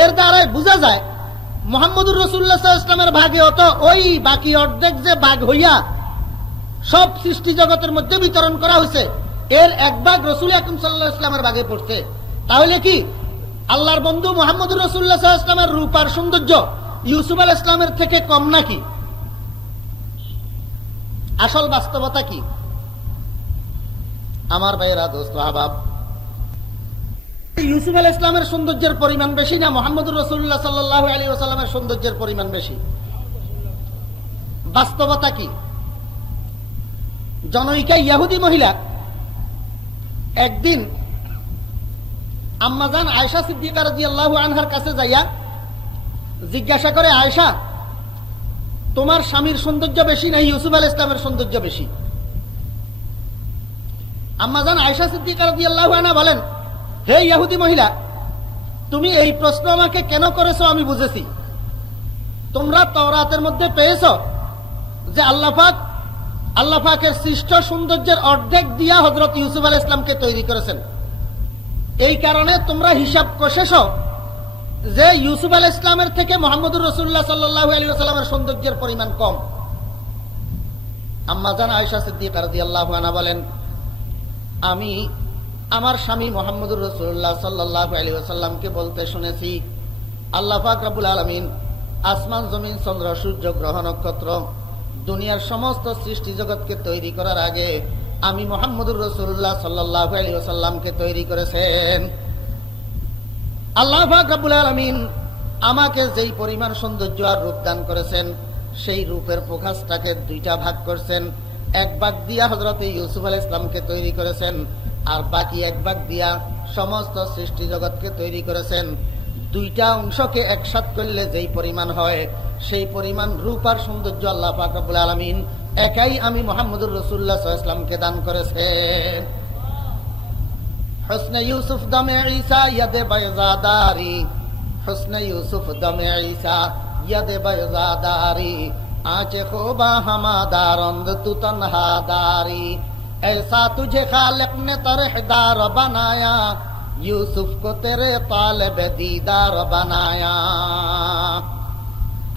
এর দ্বারাই বোঝা যায় মুহাম্মদুর রাসূলুল্লাহ সাল্লাল্লাহু আলাইহি ওয়াসাল্লামের ভাগে তো ওই বাকি অর্ধেক যে ভাগ হইয়া সব সৃষ্টি জগতের মধ্যে বিতরণ করা হয়েছে, এর এক ভাগ রাসূল আকরাম সাল্লাল্লাহু আলাইহি ওয়াসাল্লামের ভাগে পড়ছে। তাহলে কি আল্লাহর বন্ধু মুহাম্মদুর রাসূলুল্লাহ সাল্লাল্লাহু আলাইহি ওয়াসাল্লামের রূপ আর সৌন্দর্য ইউসুফ আলাইহিস সালামের থেকে কম নাকি? আসল বাস্তবতা কি আমার ভাইয়েরা, দোস্ত আহবাব? ইউসুফ আলাইহিস সালামের সৌন্দর্যের পরিমাণ বেশি না মুহাম্মদুর রাসূলুল্লাহ সাল্লাল্লাহু আলাইহি ওয়াসাল্লামের সৌন্দর্যের পরিমাণ বেশি? বাস্তবতা কি? জনৈকা ইহুদি মহিলা একদিন আম্মাজান আয়েশা সিদ্দিকা রাদিয়াল্লাহু আনহার কাছে যাইয়া জিজ্ঞাসা করে, আয়েশা, তোমার স্বামীর সৌন্দর্য বেশি না ইউসুফ আলাইহিস সালামের সৌন্দর্য বেশি? আম্মাজান আয়েশা সিদ্দিকা রাদিয়াল্লাহু আনহা বলেন, হে ইহুদি মহিলা, তুমি এই প্রশ্ন আমাকে কেন করেছো আমি বুঝেছি। তোমরা তাওরাতের মধ্যে পেয়েছো যে আল্লাহ পাকের সৃষ্ট সৌন্দর্যের অর্ধেক দিয়া হযরত ইউসুফ আলাইহিস সালামকে তৈরি করেছেন। এই কারণে তোমরা হিসাব কষেছো যে ইউসুফ আলাইহিস সালামের থেকে মুহাম্মদুর রাসূলুল্লাহ সাল্লাল্লাহু আলাইহি ওয়াসাল্লামের সৌন্দর্যের পরিমাণ কম। আম্মাজান আয়েশা সিদ্দিকা রাদিয়াল্লাহু আনহা বলেন, আমি আমার স্বামী মুহাম্মদুর রাসূলুল্লাহ সাল্লাল্লাহু আলাইহি ওয়াসাল্লামকে বলতে শুনেছি, আল্লাহ পাক রব্বুল আলামিন আসমান জমিন চন্দ্র সূর্য গ্রহ নক্ষত্র দুনিয়ার সমস্ত সৃষ্টি জগৎকে তৈরি করার আগে আমি মুহাম্মদুর রাসূলুল্লাহ সাল্লাল্লাহু আলাইহি ওয়াসাল্লামকে তৈরি করেছেন। আল্লাহ পাক রব্বুল আলামিন আমাকে যেই পরিমাণ সৌন্দর্য আর রূপ দান করেছেন, সেই রূপের প্রকাশটাকে দুইটা ভাগ করছেন। এক ভাগ দিয়া হযরত ইউসুফ আলাইহিস সালামকে তৈরি করেছেন, আর বাকি এক ভাগ দিয়া সমস্ত সৃষ্টি জগৎকে তৈরি করেছেন। দুইটা অংশকে একসাথে করলে যেই পরিমাণ হয়, সেই পরিমাণ রূপ আর সৌন্দর্য আল্লাহ পাক রব্বুল আলামিন একাই আমি মুহাম্মদুর রাসূলুল্লাহ সাল্লাল্লাহু আলাইহি ওয়াসাল্লামকে দান করেছেন। হুসনে ইউসুফ দমে ঈসা ইয়াদে বাইজাদারি, হুসনে ইউসুফ দমে ঈসা ইয়াদে বাইজাদারি, आँचे खूबा हमादारंद तू तन्हादारी, ऐसा तुझे खालिक ने तरहदार बनाया, यूसुफ को तेरे तालिब दीदार बनाया।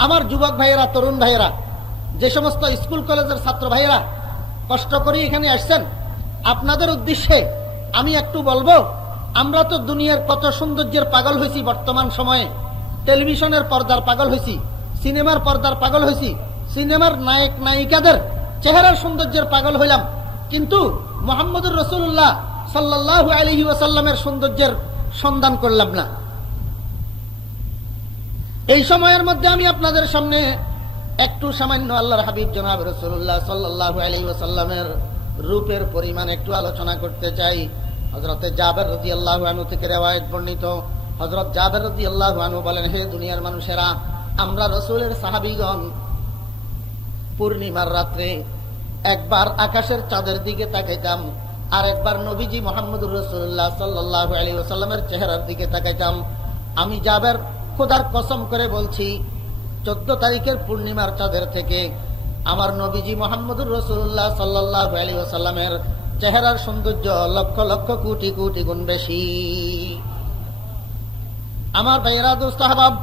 আমার যুবক ভাইয়েরা, তরুণ ভাইয়েরা, যে সমস্ত স্কুল কলেজের ছাত্র ভাইয়েরা কষ্ট করে এখানে আসছেন, আপনাদের উদ্দেশ্যে আমি একটু বলবো, আমরা তো দুনিয়ার কত সৌন্দর্যের পাগল হয়েছি। বর্তমান সময়ে টেলিভিশনের পর্দার পাগল হয়েছি, সিনেমার পর্দার পাগল হয়েছি, সিনেমার নায়ক নায়িকাদের চেহারার সৌন্দর্যের পাগল হইলাম, কিন্তু মুহাম্মদুর রাসূলুল্লাহ সাল্লাল্লাহু আলাইহি ওয়াসাল্লামের সৌন্দর্যের সন্ধান করলাম না। এই সময়ের মধ্যে আমি আপনাদের সামনে একটু সামান্য আল্লাহর হাবিব জনাব রাসূলুল্লাহ সাল্লাল্লাহু আলাইহি ওয়াসাল্লামের রূপের পরিমাণ একটু আলোচনা করতে চাই। হযরত জাবের রাদিয়াল্লাহু আনহু থেকে রওয়ায়াত বর্ণিত, হযরত জাবের রাদিয়াল্লাহু আনহু বলেন, হে দুনিয়ার মানুষেরা, আমরা রাসূলের সাহাবীগণ পূর্ণিমার রাত্রে একবার আকাশের চাঁদের দিকে তাকাইতাম, আর একবার নবীজি মুহাম্মদুর রাসূলুল্লাহ সাল্লাল্লাহু আলাইহি ওয়াসাল্লামের চেহারার দিকে তাকাইতাম। আমি জাবের খোদার কসম করে বলছি, 14 তারিখের পূর্ণিমার চাঁদের থেকে আমার নবীজি মুহাম্মদুর রাসূলুল্লাহ সাল্লাল্লাহু আলাইহি ওয়াসাল্লামের চেহারার সৌন্দর্য লক্ষ লক্ষ কোটি কোটি গুণ বেশি। আমার ভাইয়েরা, দোস্ত আহবাব,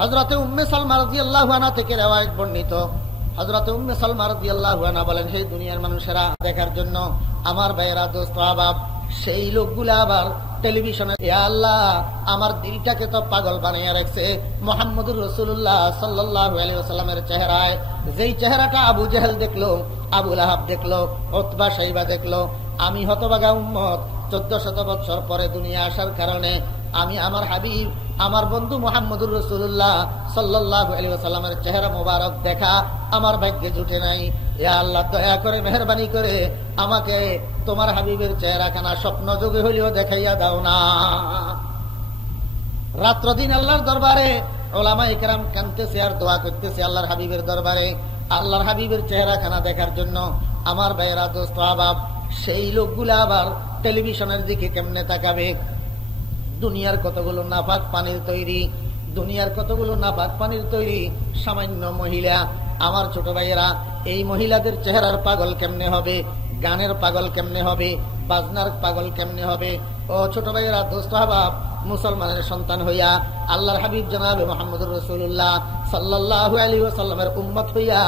হযরতে উম্মে সালমা রাদিয়াল্লাহু আনহা থেকে রওয়ায়াত বর্ণিত, হযরতে উম্মে সালমা রাদিয়াল্লাহু আনহা বলেন, হে দুনিয়ার মানুষেরা, দেখার জন্য আমার ভাইয়েরা, দোস্ত আহবাব, সেই লোকগুলা আবার টেলিভিশনে, ইয়া আল্লাহ, আমার দিলটাকে তো পাগল বানিয়ে রাখছে মুহাম্মদুর রাসূলুল্লাহ সাল্লাল্লাহু আলাইহি ওয়াসাল্লামের চেহারায়। যেই চেহারাটা আবু জেহেল দেখলো, আবু লাহাব দেখলো, উতবা শাইবা দেখলো, আমি হতভাগা উম্মত 1400 বছর পরে দুনিয়া আসার কারণে আমি আমার হাবিব, আমার বন্ধু মুহাম্মদুর রাসূলুল্লাহ সাল্লাল্লাহু আলাইহি ওয়াসাল্লামের চেহারা মোবারক দেখা আমার ভাগ্যে জুটে নাই। ইয়া আল্লাহ, দয়া করে মেহেরবানি করে আমাকে তোমার হাবিবের চেহারাখানা স্বপ্ন যোগে হইলেও দেখাইয়া দাও না। রাত্র দিন আল্লাহর দরবারে উলামায়ে কেরাম কাঁদতেছে আর দোয়া করতেছে আল্লাহর হাবিবের দরবারে, আল্লাহর হাবিবের চেহারাখানা দেখার জন্য। আমার ভাইয়েরা, দোস্ত আহবাব, সেই লোকগুলা আবার টেলিভিশনের দিকে কেমনে তাকাবে? দুনিয়ার কতগুলো নাপাক পানির তৈরি, দুনিয়ার কতগুলো নাপাক পানির তৈরি সামান্য মহিলা। আমার ছোট ভাইয়েরা, এই মহিলাদের চেহারার পাগল কেমনে হবে? গানের পাগল কেমনে হবে? বাজনার পাগল কেমনে হবে? ও ছোট ভাইয়েরা, দোস্ত আহবাব, মুসলমানের সন্তান হইয়া আল্লাহর হাবিব জনাবে মুহাম্মদুর রাসূলুল্লাহ সাল্লাল্লাহু আলাইহি ওয়াসাল্লামের উম্মত হইয়া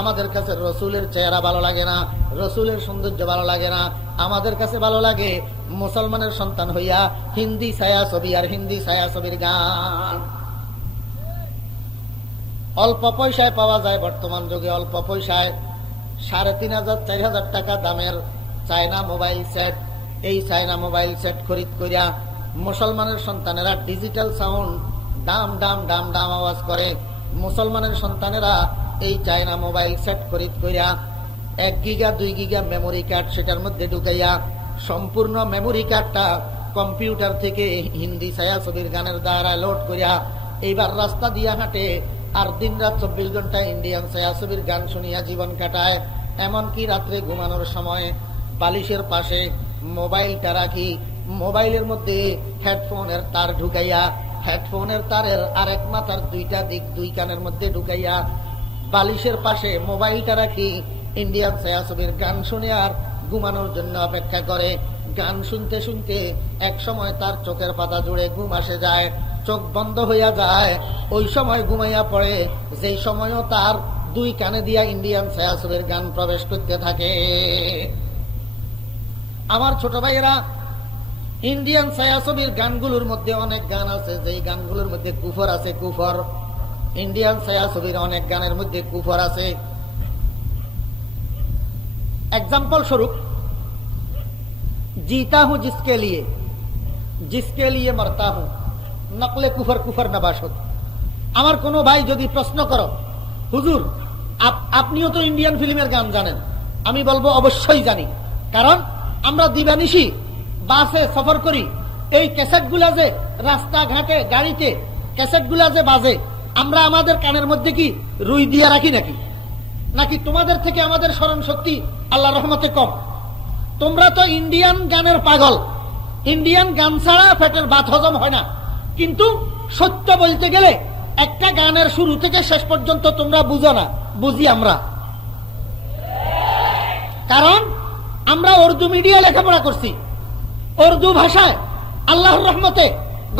আমাদের কাছে রসুলের চেহারা ভালো লাগে না, রসুলের সৌন্দর্য ভালো লাগে না। আমাদের কাছে ভালো লাগে মুসলমানের সন্তান হইয়া হিন্দি ছায়াছবি আর হিন্দি ছায়াছবির গান। অল্প পয়সায় পাওয়া যায় বর্তমান যুগে, অল্প পয়সায় 3500-4000 টাকা দামের চায়না মোবাইল সেট। এই চায়না মোবাইল সেট খরিদ করিয়া মুসলমানের সন্তানেরা ডিজিটাল সাউন্ড দাম দাম দাম দাম আওয়াজ করে। মুসলমানের সন্তানেরা এই চায়না মোবাইল সেট খরিদ করিয়া 1 গিগা 2 গিগা মেমোরি কার্ড সেটার মধ্যে ঢুকাইয়া সম্পূর্ণ মেমোরি কার্ডটা কম্পিউটার থেকে হিন্দি ছায়াছবির গানের দ্বারা লোড করিয়া এইবার রাস্তা দিয়া হাঁটে, আর দিন রাত 24 ঘন্টা ইন্ডিয়ান ছায়াছবির গান শুনিয়া জীবন কাটায়। এমনকি রাত্রে ঘুমানোর সময় বালিশের পাশে মোবাইলটা রাখি, মোবাইলের মধ্যে হেডফোনের তার ঢুকাইয়া, হেডফোনের তারের আরেক মাথার দুইটা দিক দুই কানের মধ্যে ঢুকাইয়া বালিশের পাশে মোবাইলটা রাখি, ইন্ডিয়ান ছায়াছবির গান শুনে আর ঘুমানোর জন্য অপেক্ষা করে। গান শুনতে শুনতে এক সময় তার চোখের পাতা জুড়ে ঘুম আসে যায়, চোখ বন্ধ হইয়া যায়, ওই সময় ঘুমাইয়া পড়ে, যেই সময়ও তার দুই কানে দিয়া ইন্ডিয়ান ছায়াছবির গান প্রবেশ করতে থাকে। আমার ছোট ভাইয়েরা, ইন্ডিয়ান ছায়াছবির গানগুলোর মধ্যে অনেক গান আছে যেই গানগুলোর মধ্যে কুফর আছে, কুফর। ইন্ডিয়ান ছায়াছবির অনেক গানের মধ্যে কুফর আছে। एग्जाम्पल स्वरूप, जीता हूं जिसके लिए मरता हूं, नकले कुफर कुफर नबाशत। আমার কোনো ভাই যদি প্রশ্ন করো, হুজুর আপনিও তো ইন্ডিয়ান ফিল্মের গান জানেন, আমি বলবো অবশ্যই জানি, কারণ আমরা দিবানিশি বাসে সফর করি, এই ক্যাসেটগুলা যে রাস্তাঘাটে গাড়িতে ক্যাসেটগুলা যে বাজে, আমরা আমাদের কানের মধ্যে কি রুই দিয়া রাখি নাকি তোমাদের থেকে আমাদের স্মরণ শক্তি আল্লাহর রহমতে কম? তোমরা তো ইন্ডিয়ান গানের পাগল, ইন্ডিয়ান গান ছাড়া পেটের ভাত হজম হয় না। কিন্তু সত্য বলতে গেলে একটা গানের শুরু থেকে শেষ পর্যন্ত তোমরা বুঝো না, বুঝি আমরা। কারণ আমরা উর্দু মিডিয়া লেখাপড়া করছি, উর্দু ভাষায় আল্লাহর রহমতে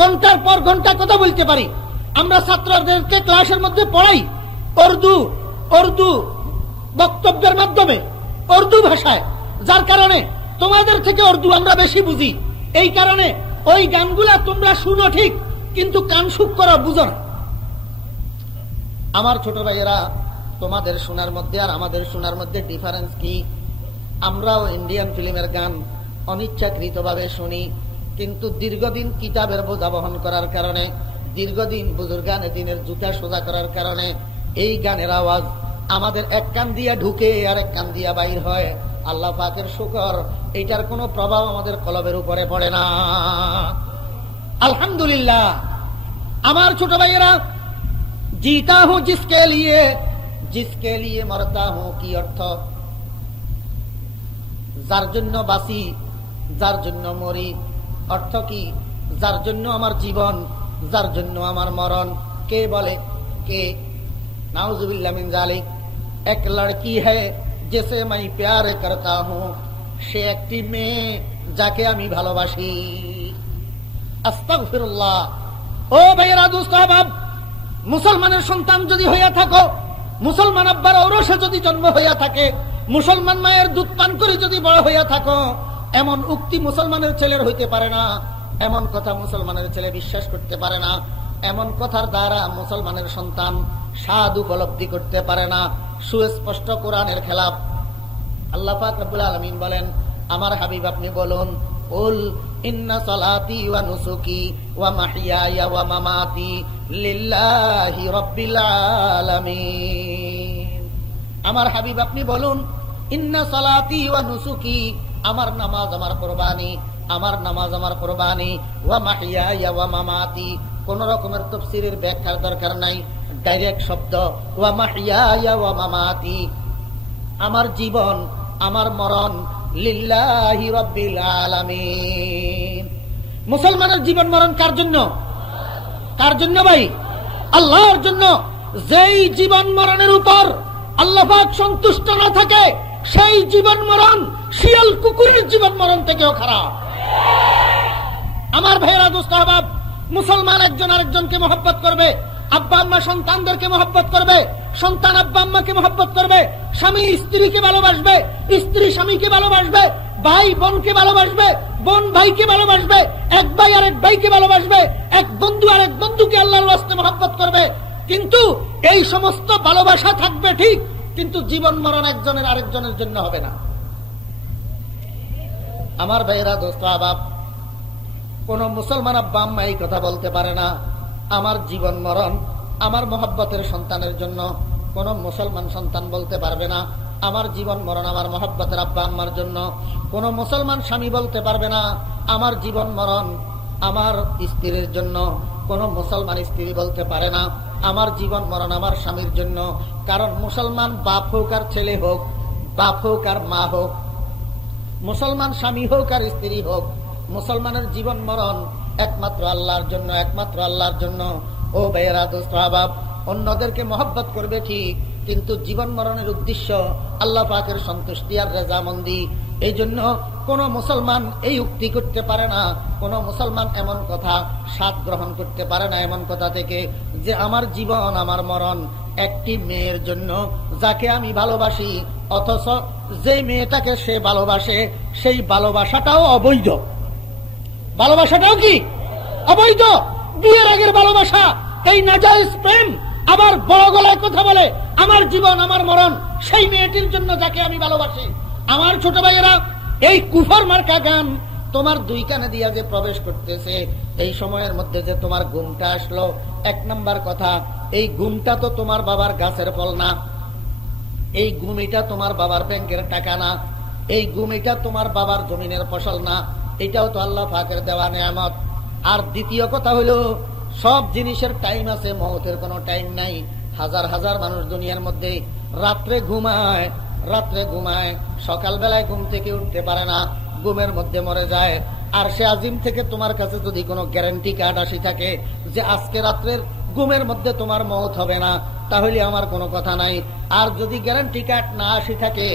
ঘন্টার পর ঘন্টা কথা বলতে পারি। আমরা ছাত্রদেরকে ক্লাসের মধ্যে পড়াই উর্দু বক্তব্যের মাধ্যমে উর্দু ভাষায়, যার কারণে তোমাদের থেকে উর্দু আমরা বেশি বুঝি। এই কারণে ওই গানগুলা তোমরা শুনো ঠিক, কিন্তু কান সুখ করো, বুঝো না। আমার ছোট ভাইয়েরা, তোমাদের শোনার মধ্যে আর আমাদের শোনার মধ্যে ডিফারেন্স কি? আমরাও ইন্ডিয়ান ফিল্মের গান অনিচ্ছাকৃতভাবে শুনি, কিন্তু দীর্ঘদিন কিতাবের বোঝা বহন করার কারণে, দীর্ঘদিন বুজুর্গানে দিনের জুতা সোজা করার কারণে এই গানের আওয়াজ আমাদের এক কান দিয়া ঢুকে আর এক কান দিয়া বাইর হয়। আল্লাহ পাকের শুকর, এইটার কোনো প্রভাব আমাদের কলবের উপরে পড়ে না। আলহামদুলিল্লাহ। আমার ছোট ভাইয়েরা, जीता हूं जिसके लिए मरता हूं কি অর্থ? যার জন্য বাঁচি, যার জন্য মরি। অর্থ কি? যার জন্য আমার জীবন, যার জন্য আমার মরণ। কে বলে? কে? नाउजुबिल्लाह मिन जालिक। एक लड़की है जिसे मैं प्यार करता हूं, সে একটি মেয়ে যাকে আমি ভালোবাসি। আস্তাগফিরুল্লাহ। ও ভাইয়েরা, দোস্ত আহবাব, মুসলমানের সন্তান যদি হইয়া থাকো, মুসলমান আব্বার ঔরসে যদি জন্ম হইয়া থাকে, মুসলমান মায়ের দুধ পান করে যদি বড় হইয়া থাকো, এমন উক্তি মুসলমানের ছেলের হইতে পারে না, এমন কথা মুসলমানের ছেলে বিশ্বাস করতে পারে না, এমন কথার দ্বারা মুসলমানের সন্তান স্বাদ উপলব্ধি করতে পারে না। সুস্পষ্ট কোরআনের খেলাফ। আল্লাহ পাক রব্বুল আলামিন বলেন, আমার হাবিব আপনি বলুন, কুল ইন্না সালাতি ওয়া নুসুকি ওয়া মাহইয়ায়া ওয়া মামাতি লিল্লাহি রাব্বিল আলামিন। আমার হাবিব আপনি বলুন, ইন্না সালাতি ওয়া নুসুকি, আমার নামাজ আমার কুরবানি, আমার নামাজ আমার কুরবানি, ওয়া মাহইয়ায়া ওয়া মামাতি, কোন রকমের তাফসীরের ব্যাখ্যার দরকার নাই, ডাইরেক্ট শব্দ, ওয়া মাহইয়ায়া ওয়া মামাতি, আমার জীবন আমার মরণ লিল্লাহি রাব্বিল আলামিন। মুসলমানের জীবন মরণ কার জন্য? কার জন্য ভাই? আল্লাহর জন্য। যেই জীবন মরণের উপর আল্লাহ পাক সন্তুষ্ট না থাকে, সেই জীবন মরণ শিয়াল কুকুরের জীবন মরণ থেকেও খারাপ। আমার ভাইয়েরা, দোস্ত আহবাব, মুসলমান একজন আরেকজনকে মহব্বত করবে, আব্বা আম্মা সন্তানদেরকে মহব্বত করবে, সন্তান আব্বা আম্মাকে মহব্বত করবে, স্বামী স্ত্রীকে ভালোবাসবে, স্ত্রী স্বামীকে ভালোবাসবে, ভাই বোনকে ভালোবাসবে, বোন ভাইকে ভালোবাসবে, এক ভাই আরেক ভাইকে ভালোবাসবে, এক বন্ধু আরেক বন্ধুকে আল্লাহর রাস্তায় মহব্বত করবে। কিন্তু এই সমস্ত ভালোবাসা থাকবে ঠিক, কিন্তু জীবন মরণ একজনের আরেকজনের জন্য হবে না। আমার ভাইয়েরা, দোস্ত আহবাব, কোন মুসলমান আব্বা আম্মা এই কথা বলতে পারে না, আমার জীবন মরণ আমার মহব্বতের সন্তানের জন্য। কোন মুসলমান সন্তান বলতে পারবে না, আমার জীবন মরণ আমার মহব্বতের আব্বা আম্মার জন্য। কোন মুসলমান স্বামী বলতে পারবে না আমার জীবন মরণ আমার স্ত্রীর জন্য। কোন মুসলমান স্ত্রী বলতে পারে না আমার জীবন মরণ আমার স্বামীর জন্য। কারণ মুসলমান বাপ হোক আর ছেলে হোক, বাপ হোক আর মা হোক, মুসলমান স্বামী হোক আর স্ত্রী হোক, মুসলমানের জীবন মরণ একমাত্র আল্লাহর জন্য, একমাত্র আল্লাহর জন্য। ও ভাইয়েরা, দোস্ত আহবাব, অন্যদেরকে মহব্বত করবে ঠিক, কিন্তু জীবন মরণের উদ্দেশ্য আল্লাহ পাকের সন্তুষ্টি আর রেজামন্দি। এই জন্য কোন মুসলমান এই উক্তি করতে পারে না, কোন মুসলমান এমন কথা স্বাদ গ্রহণ করতে পারে না এমন কথা থেকে যে আমার জীবন আমার মরণ একটি মেয়ের জন্য যাকে আমি ভালোবাসি, অথচ যে মেয়েটাকে সে ভালোবাসে সেই ভালোবাসাটাও অবৈধ। ভালোবাসাটাও কি অবৈধ? বিয়ের আগের ভালোবাসা, এই নাজায়েজ প্রেম। আবার বড় গলায় কথা বলে আমার জীবন আমার মরণ সেই মেয়েটির জন্য যাকে আমি ভালোবাসি। আমার ছোট ভাইয়েরা, এই কুফর মার্কা গান তোমার দুই কানে দিয়া যে প্রবেশ করতেছে, এই সময়ের মধ্যে যে তোমার ঘুমটা আসলো, এক নাম্বার কথা, এই ঘুমটা তো তোমার বাবার গাছের ফল না, এই ঘুমিটা তোমার বাবার ব্যাংকের টাকা না, এই ঘুমিটা তোমার বাবার জমিনের ফসল না, এটাও তো আল্লাহ পাকের দেওয়া নেয়ামত। আর দ্বিতীয় কথা হলো, সব জিনিসের টাইম আছে, মওতের কোনো টাইম নাই। হাজার হাজার মানুষ দুনিয়ার মধ্যে রাত্রে ঘুমায়, রাত্রে ঘুমায়, সকালবেলায় ঘুম থেকে উঠতে পারে না, ঘুমের মধ্যে মরে যায়। আর সে আজিম থেকে তোমার কাছে যদি কোনো গ্যারান্টি কার্ড আসি থাকে যে আজকে রাত্রের ঘুমের মধ্যে তোমার মওত হবে না, তাহলে আমার কোনো কথা নাই। আর যদি গ্যারান্টি কার্ড না আসি থাকে,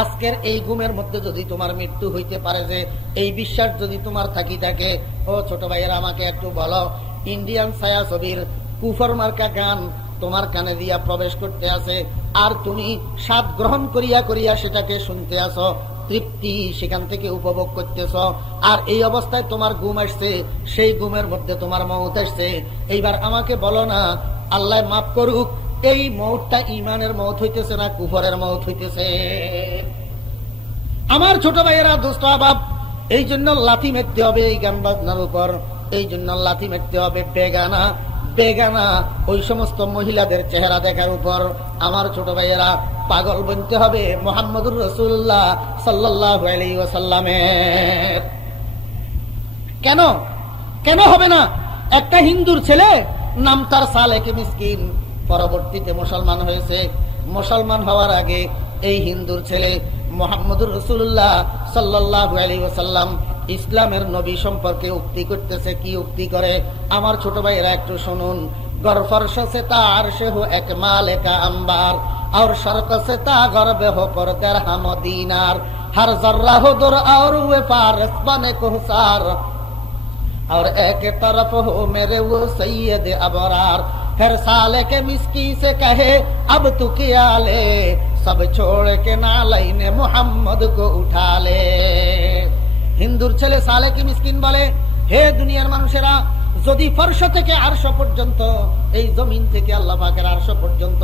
আজকের এই ঘুমের মধ্যে যদি তোমার মৃত্যু হইতে পারে, যে এই বিশ্বাস যদি তোমার থাকি থাকে, ও ছোট ভাইয়েরা আমাকে একটু বলো, ইন্ডিয়ান ছায়াছবির কুফর মার্কা গান তোমার কানে দিয়া প্রবেশ করতে আছে, আর তুমি স্বাদ গ্রহণ করিয়া করিয়া সেটাকে শুনতে আসো, তৃপ্তি সেখান থেকে উপভোগ করতেছ। আর এই অবস্থায় তোমার ঘুম আসছে, সেই ঘুমের মধ্যে তোমার মওত আসছে। এইবার আমাকে বলো না, আল্লাহ মাফ করুক, এই মওতটা ইমানের মওত হইতেছে না কুফরের মওত হইতেছে? আমার ছোট ভাইয়েরা, দোস্ত আহবাব, এই জন্য লাথি মারতে হবে এই গান বাজনার উপর, এই জন্য লাথি মারতে হবে বেগানা বেগানা ওই সমস্ত মহিলাদের চেহারা দেখার উপর। আমার ছোট ভাইয়েরা, পাগল বনতে হবে মুহাম্মদুর রাসূলুল্লাহ সাল্লাল্লাহু আলাইহি ওয়াসাল্লামের। কেন কেন হবে না? একটা হিন্দুর ছেলে, নাম তার সালেক মিসকিন, পরবর্তীতে মুসলমান হয়েছে। মুসলমান হওয়ার আগে এই হিন্দুর ছেলে মুহাম্মদুর রাসূলুল্লাহ সাল্লাল্লাহু আলাইহি ওয়াসাল্লাম ইসলামের নবী সম্পর্কে উক্তি করতেছে। কি উক্তি করে আমার ছোট ভাইয়েরা একটু শুনুন। গরফরশ সে তার সে হো এক মালে কা আম্বার, और शर्क से ता गर्ब हो पर दरहम दीनार, हर जर्रा हो दुर और वे फारस बने कोहसार, और एक तरफ हो मेरे वो सैयद अबरार, फिर साले के मिस्की से कहे अब तू क्या ले, सब छोड़ के नालई ने मोहम्मद को उठा ले। हिंदुर ছেলে সালে কি মিসকিন বলে, হে দুনিয়ার মানুষেরা, যদি ফরশ থেকে আরশ পর্যন্ত, এই জমিন থেকে আল্লাহ পাকের আরশ পর্যন্ত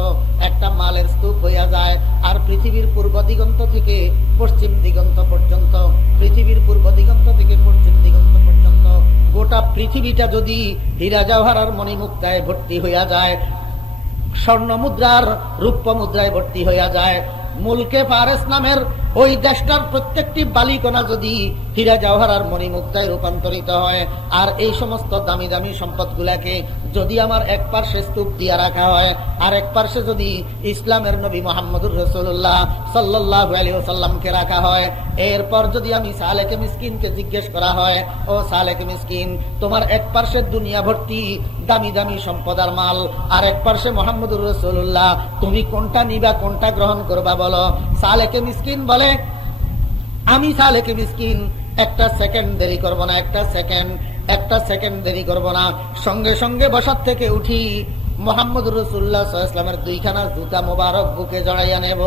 একটা মালের স্তূপ হইয়া যায়, আর পৃথিবীর পূর্ব দিগন্ত থেকে পশ্চিম দিগন্ত পর্যন্ত, পৃথিবীর পূর্ব দিগন্ত থেকে পশ্চিম দিগন্ত পর্যন্ত গোটা পৃথিবীটা যদি হীরা জওহরার মণিমুক্তায় ভর্তি হইয়া যায়, স্বর্ণ মুদ্রার রূপ্য মুদ্রায় ভর্তি হইয়া যায়, মুলকে ফারেস নামের ওই দেশটার প্রত্যেকটি বালিকণা যদি হীরা জওহরার মণিমুক্তায় রূপান্তরিত হয়, আর এই সমস্ত দামি দামি সম্পদগুলাকে যদি আমার এক পার্শ্বে স্তূপ দিয়া রাখা হয়, আর এক পার্শ্বে যদি ইসলামের নবী মুহাম্মদুর রাসূলুল্লাহ সাল্লাল্লাহু আলাইহি ওয়াসাল্লামকে রাখা হয়, এরপর যদি আমি সালেকে মিসকিনকে জিজ্ঞেস করা হয়, ও সালেকে মিসকিন, তোমার এক পার্শ্বে দুনিয়া ভর্তি দামি দামি সম্পদ আর মাল, আর এক পার্শ্বে মুহাম্মদুর রাসূলুল্লাহ, তুমি কোনটা নিবা, কোনটা গ্রহণ করবা বলো? সালেকে মিসকিন বলে, আমি সালেকে মিসকিন একটা সেকেন্ড দেরি করব না, একটা সেকেন্ড দেরি করব না, সঙ্গে সঙ্গে বসার থেকে উঠি মুহাম্মদুর রাসূলুল্লাহ সাল্লাল্লাহু আলাইহি ওয়াসাল্লামের দুইখানা জুতা মোবারক বুকে জড়াইয়া নেব,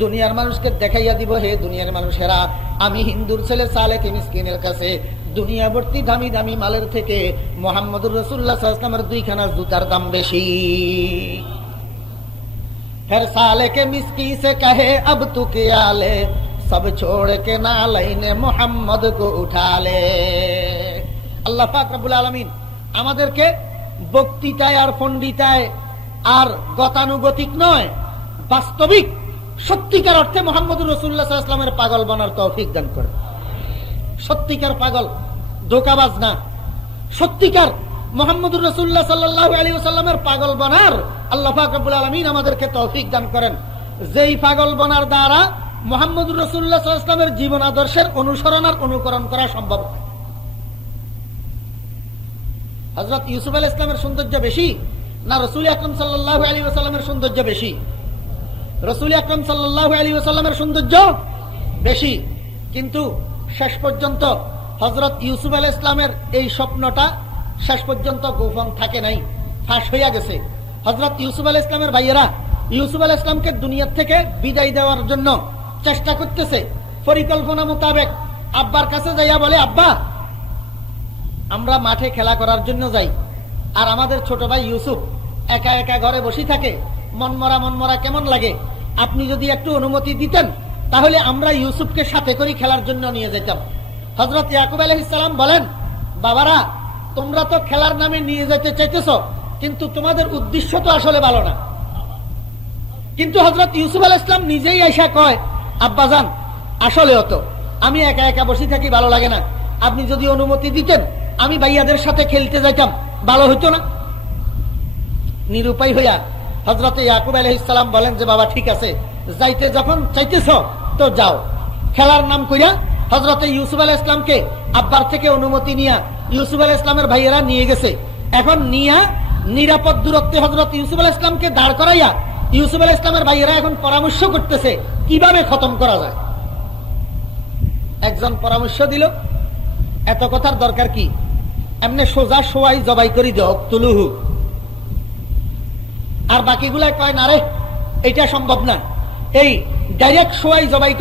দুনিয়ার মানুষকে দেখাইয়া দিব, হে দুনিয়ার মানুষেরা, আমি হিন্দুর ছেলে সালেকে মিসকিনের কাছে দুনিয়া ভর্তি দামি দামি মালের থেকে মুহাম্মদুর রাসূলুল্লাহ সাল্লাল্লাহু আলাইহি ওয়াসাল্লামের দুইখানা জুতার দাম বেশি। फिर साले के मिस्की से कहे अब तू क्या ले, सब छोड़ के नालैने मोहम्मद को उठा ले। আল্লাহ পাক রব্বুল আলামিন আমাদেরকে বক্তৃতায় আর পণ্ডিতায় আর গতানুগতিক নয়, বাস্তবিক সত্যিকার অর্থে মুহাম্মদুর রাসূলুল্লাহ সাল্লাল্লাহু আলাইহি ওয়াসাল্লামের পাগল বানার তৌফিক দান করেন। সত্যিকার পাগল, ধোঁকাবাজ না। সত্যিকার মুহাম্মদুর রাসূলুল্লাহ সাল্লাল্লাহু আলাইহি ওয়াসাল্লামের পাগল বানার আল্লাহ পাক রব্বুল আলামিন আমাদেরকে তৌফিক দান করেন। যেই পাগল বানার দ্বারা মুহাম্মদুর রাসূলুল্লাহ সাল্লাল্লাহু আলাইহি ওয়াসাল্লামের জীবন আদর্শের অনুসরণ আর অনুকরণ করা সম্ভব। হযরত ইউসুফ আলাইহিস সালামের সৌন্দর্য বেশি না রাসূল আকরাম সাল্লাল্লাহু আলাইহি ওয়াসাল্লামের সৌন্দর্য বেশি? রাসূল আকরাম সাল্লাল্লাহু আলাইহি ওয়াসাল্লামের সৌন্দর্য বেশি। কিন্তু শেষ পর্যন্ত হযরত ইউসুফ আলাইহিস সালামের এই স্বপ্নটা শেষ পর্যন্ত গোপন থাকে নাই, ফাঁস হইয়া গেছে। হযরত ইউসুফ আলাইহিস সালামের ভাইয়েরা ইউসুফ আলাইহিস সালামকে দুনিয়া থেকে বিদায় দেওয়ার জন্য চেষ্টা করতেছে। পরিকল্পনা মোতাবেক আব্বার কাছে যাইয়া বলে, আব্বা আমরা মাঠে খেলা করার জন্য যাই, আর আমাদের ছোট ভাই ইউসুফ একা একা ঘরে বসে থাকে, মনমরা মনমরা কেমন লাগে, আপনি যদি একটু অনুমতি দিতেন তাহলে আমরা ইউসুফকে সাথে করে খেলার জন্য নিয়ে যেতাম। হযরত ইয়াকুব আলাইহিস সালাম বলেন, বাবারা তোমরা তো খেলার নামে নিয়ে যেতে চাইতেছ, কিন্তু তোমাদের উদ্দেশ্য তো আসলে ভালো না। কিন্তু হযরত ইউসুফ আলাইহিস সালাম নিজেই এসে কয়, আব্বাজান আসলেও তো আমি একা একা বসে থাকি, ভালো লাগে না, আপনি যদি অনুমতি দিতেন আমি ভাইয়াদের সাথে খেলতে যাইতাম, ভালো হইতো না? নিরুপায় হইয়া হযরত ইয়াকুব আলাইহিস সালাম বলেন যে বাবা ঠিক আছে, যাইতে যখন চাইতেছ তো যাও। খেলার নাম কইরা হযরত ইউসুফ আলাইহিস সালামকে আব্বার থেকে অনুমতি নিয়া ইউসুফ আলাইহিস সালামের ভাইয়েরা নিয়ে গেছে। এখন নিয়া নিরাপদ দূরত্বে হযরত ইউসুফ আলাইহিস সালামকে দাঁড় করাইয়া ইউসুফ আলাইহিস সালামের ভাইয়েরা এখন পরামর্শ করতেছে কিভাবে খতম করা যায়। একজন পরামর্শ দিল, এত কথার দরকার কি, এমনি সোজা সোয়াই জবাই করে দাও, তুলুহু। আর বাকিগুলা কয় না রে, এটা সম্ভব না, এই ডাইরেক্ট সোয়াই জবাই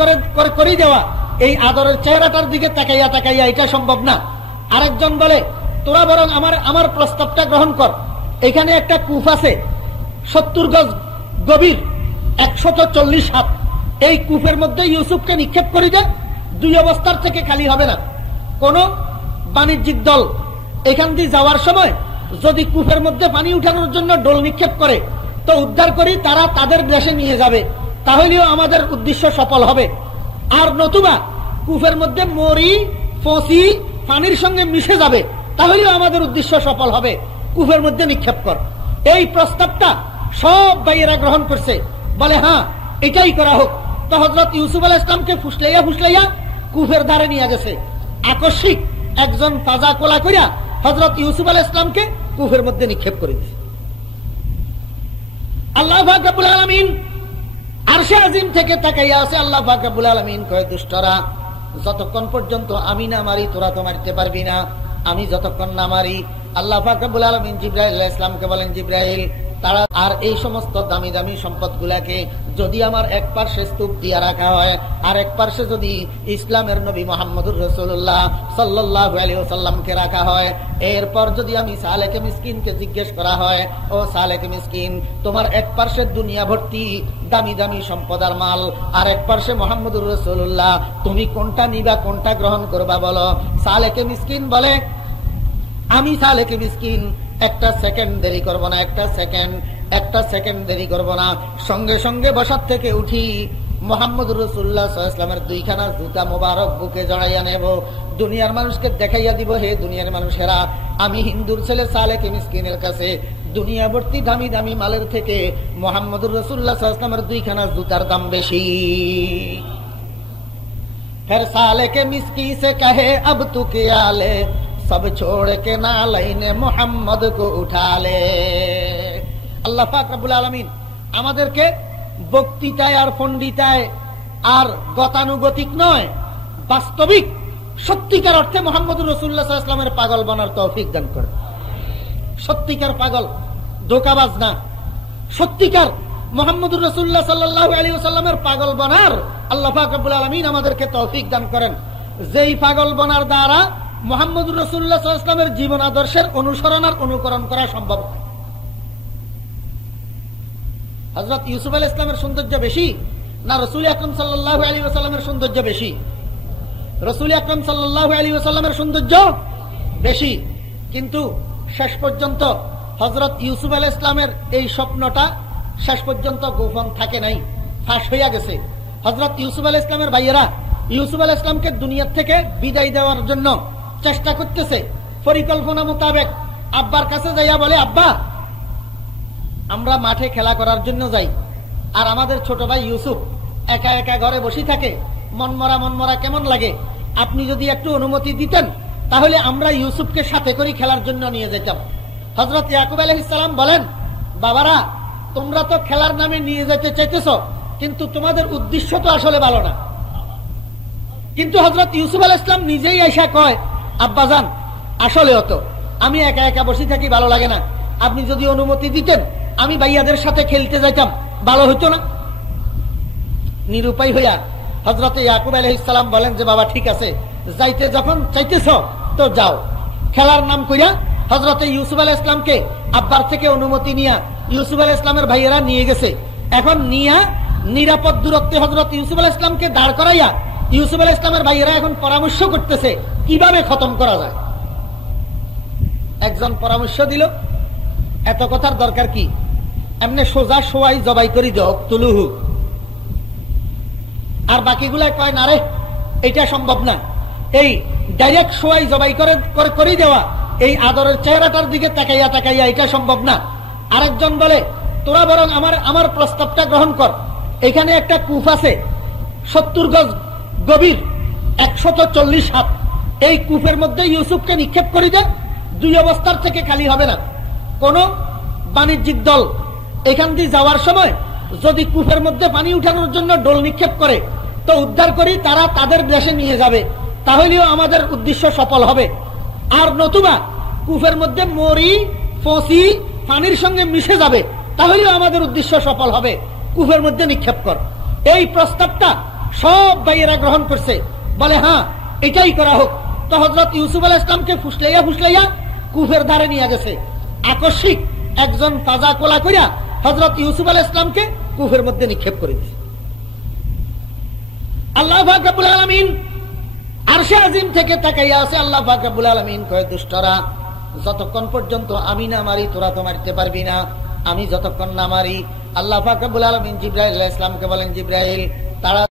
করে দেওয়া, এই আদরের চেহারাটার দিকে তাকাইয়া তাকাইয়া এটা সম্ভব না। আরেকজন বলে, তোরা বরং আমার প্রস্তাবটা গ্রহণ কর, এখানে একটা কূপ আছে 70 গজ গভীর, 140 হাত, এই কূপের মধ্যে ইউসুফকে নিক্ষেপ করে দে, 2 অবস্থার থেকে খালি হবে না। কোন বাণিজ্যিক দল এখান দিয়ে যাওয়ার সময় যদি কূপের মধ্যে পানি উঠানোর জন্য ডোল নিক্ষেপ করে তো উদ্ধার করি তারা তাদের দেশে নিয়ে যাবে, তাহলেও আমাদের উদ্দেশ্য সফল হবে। আর নতুবা কূপের মধ্যে মরি ফসি পানির সঙ্গে মিশে যাবে, তাহলেও আমাদের উদ্দেশ্য সফল হবে, কূপের মধ্যে নিক্ষেপ কর। এই প্রস্তাবটা সব ভাইয়েরা গ্রহণ করছে, বলে হ্যাঁ এটাই করা হোক। তো হযরত ইউসুফ আলাইহিস সালামকে ফুসলাইয়া ফুসলাইয়া কূপের ধারে নিয়ে গেছে। আকস্মিক একজন তাজা কোলা কইরা হযরত ইউসুফ আলাইহিস সালামকে কূপের মধ্যে নিক্ষেপ করে দিয়েছে। আল্লাহ পাক রব্বুল আলামিন আরশে আজিম থেকে তাকাইয়া আছে। আল্লাহ পাক রব্বুল আলামিন কয়, দুষ্টরা যতক্ষণ পর্যন্ত আমি না মারি তোরা তো মারতে পারবি না, আমি যতক্ষণ না মারি। আল্লাহ পাক রব্বুল আলামিন জিবরাইল আলাইহিস সালামকে বলেন, জিবরাইল তারা আর এই সমস্ত দামি দামি সম্পদগুলাকে যদি আমার এক পার্শ্বে স্তূপ দিয়া রাখা হয়, আর এক পার্শ্বে যদি ইসলামের নবী মুহাম্মদুর রাসূলুল্লাহ সাল্লাল্লাহু আলাইহি ওয়াসাল্লামকে রাখা হয়, এরপর যদি আমি সালেকে মিসকিনকে জিজ্ঞেস করা হয়, ও সালেকে মিসকিন তোমার এক পার্শ্বে দুনিয়া ভর্তি দামি দামি সম্পদ আর মাল, আর এক পার্শ্বে মুহাম্মদুর রাসূলুল্লাহ, তুমি কোনটা নিবা, কোনটা গ্রহণ করবা বলো? সালেকে মিসকিন বলে, আমি সালেকে মিসকিন একটা সেকেন্ড দেরি করব না, একটা সেকেন্ড দেরি করব না, সঙ্গে সঙ্গে বসার থেকে উঠি মুহাম্মদুর রাসূলুল্লাহ সাল্লাল্লাহু আলাইহি ওয়াসাল্লামের 2খানা জুতা মোবারক বুকে জড়াইয়া নেব, দুনিয়ার মানুষকে দেখাইয়া দিব, হে দুনিয়ার মানুষেরা, আমি হিন্দুর ছেলে সালেকে মিসকিনের কাছে দুনিয়া ভর্তি দামি দামি মালের থেকে মুহাম্মদুর রাসূলুল্লাহ সাল্লাল্লাহু আলাইহি ওয়াসাল্লামের 2খানা জুতার দাম বেশি। फिर सालेके मिस्की से कहे अब तू क्या ले, सब छोड़ के नालैने मोहम्मद को उठा ले। আল্লাহ পাক রব্বুল আলামিন আমাদেরকে বক্তৃতায় আর পণ্ডিতায় আর গতানুগতিক নয়, বাস্তবিক সত্যিকার অর্থে মুহাম্মদুর রাসূলুল্লাহ সাল্লাল্লাহু আলাইহি ওয়াসাল্লামের পাগল বানার তৌফিক দান করেন। সত্যিকার পাগল, ধোঁকাবাজ না। সত্যিকার মুহাম্মদুর রাসূলুল্লাহ সাল্লাল্লাহু আলাইহি ওয়াসাল্লামের পাগল বানার আল্লাহ পাক রব্বুল আলামিন আমাদেরকে তৌফিক দান করেন। যেই পাগল বানার দ্বারা মুহাম্মদুর রাসূলুল্লাহ সাল্লাল্লাহু আলাইহি ওয়াসাল্লামের জীবন আদর্শের অনুসরণ আর অনুকরণ করা সম্ভব। হযরত ইউসুফ আলাইহিস সালামের সৌন্দর্য বেশি না রাসূল আকরাম সাল্লাল্লাহু আলাইহি ওয়াসাল্লামের সৌন্দর্য বেশি? রাসূল আকরাম সাল্লাল্লাহু আলাইহি ওয়াসাল্লামের সৌন্দর্য বেশি। কিন্তু শেষ পর্যন্ত হযরত ইউসুফ আলাইহিস সালামের এই স্বপ্নটা শেষ পর্যন্ত গোপন থাকে নাই, ফাঁস হইয়া গেছে। হযরত ইউসুফ আলাইহিস সালামের ভাইয়েরা ইউসুফ আলাইহিস সালামকে দুনিয়া থেকে বিদায় দেওয়ার জন্য চেষ্টা করতেছে। পরিকল্পনা মোতাবেক আব্বার কাছে যাইয়া বলে, আব্বা আমরা মাঠে খেলা করার জন্য যাই, আর আমাদের ছোট ভাই ইউসুফ একা একা ঘরে বসে থাকে, মনমরা কেমন লাগে, আপনি যদি একটু অনুমতি দিতেন তাহলে আমরা ইউসুফকে সাথে করে খেলার জন্য নিয়ে যেতাম। হযরত ইয়াকুব আলাইহিস সালাম বলেন, বাবারা তোমরা তো খেলার নামে নিয়ে যেতে চাইতেছ, কিন্তু তোমাদের উদ্দেশ্য তো আসলে ভালো না। কিন্তু হযরত ইউসুফ আলাইহিস সালাম নিজেই এসে কয়, আব্বাজান আসলে তো আমি একা একা বসে থাকি, ভালো লাগে না, আপনি যদি অনুমতি দিতেন আমি ভাইয়াদের সাথে খেলতে যাইতাম, ভালো হইতো না? নিরুপায় হইয়া হযরত ইয়াকুব আলাইহিস সালাম বলেন যে বাবা ঠিক আছে, যাইতে যখন চাইতেছ তো যাও। খেলার নাম কইরা হযরত ইউসুফ আলাইহিস সালামকে আব্বার থেকে অনুমতি নিয়া ইউসুফ আলাইহিস সালামের ভাইয়েরা নিয়ে গেছে। এখন নিয়া নিরাপদ দূরত্বে হযরত ইউসুফ আলাইহিস সালামকে দাঁড় করাইয়া ইউসুফ আলাইহিস সালামের ভাইয়েরা এখন পরামর্শ করতেছে কিভাবে খতম করা যায়। একজন পরামর্শ দিল, এত কথার দরকার কি, এমনি সোজা সোয়াই জবাই করি দাও তুলুহু। আর বাকিগুলা কয় না রে এটা সম্ভব না, এই ডাইরেক্ট সোয়াই জবাই করে দেওয়া, এই আদরের চেহারাটার দিকে তাকাইয়া তাকাইয়া এটা সম্ভব না। আরেকজন বলে তোরা বরং আমার প্রস্তাবটা গ্রহণ কর, এখানে একটা কূপ আছে 70 গজ গভীর, 140 হাত, এই কূপের মধ্যে ইউসুফকে নিক্ষেপ করে দেয়, 2 অবস্থার থেকে খালি হবে না। কোন বাণিজ্যিক দল এখান দিয়ে যাওয়ার সময় যদি কূপের মধ্যে পানি উঠানোর জন্য ডোল নিক্ষেপ করে তো উদ্ধার করি তারা তাদের দেশে নিয়ে যাবে, তাহলেও আমাদের উদ্দেশ্য সফল হবে। আর নতুবা কূপের মধ্যে মরি ফসি পানির সঙ্গে মিশে যাবে, তাহলেও আমাদের উদ্দেশ্য সফল হবে, কূপের মধ্যে নিক্ষেপ কর। এই প্রস্তাবটা সব ভাইয়েরা গ্রহণ করছে, বলে হ্যাঁ এটাই করা হোক। তো হযরত ইউসুফ আলাইহিস সালামকে ফুসলাইয়া কূপের ধারে নিয়ে গেছে। আকস্মিক একজন তাজা কোলা কইরা হযরত ইউসুফ আলাইহিস সালামকে কূপের মধ্যে নিক্ষেপ করে দিয়েছে। আল্লাহ পাক রব্বুল আলামিন আরশে আজিম থেকে তাকাইয়া আছে। আল্লাহ পাক রব্বুল আলামিন কয়, দুষ্টরা যতক্ষণ পর্যন্ত আমি না মারি তোরা তো মারতে পারবি না, আমি যতক্ষণ না মারি। আল্লাহ পাক রব্বুল আলামিন জিবরাইল আলাইহিস সালামকে বলেন, জিবরাইল তারা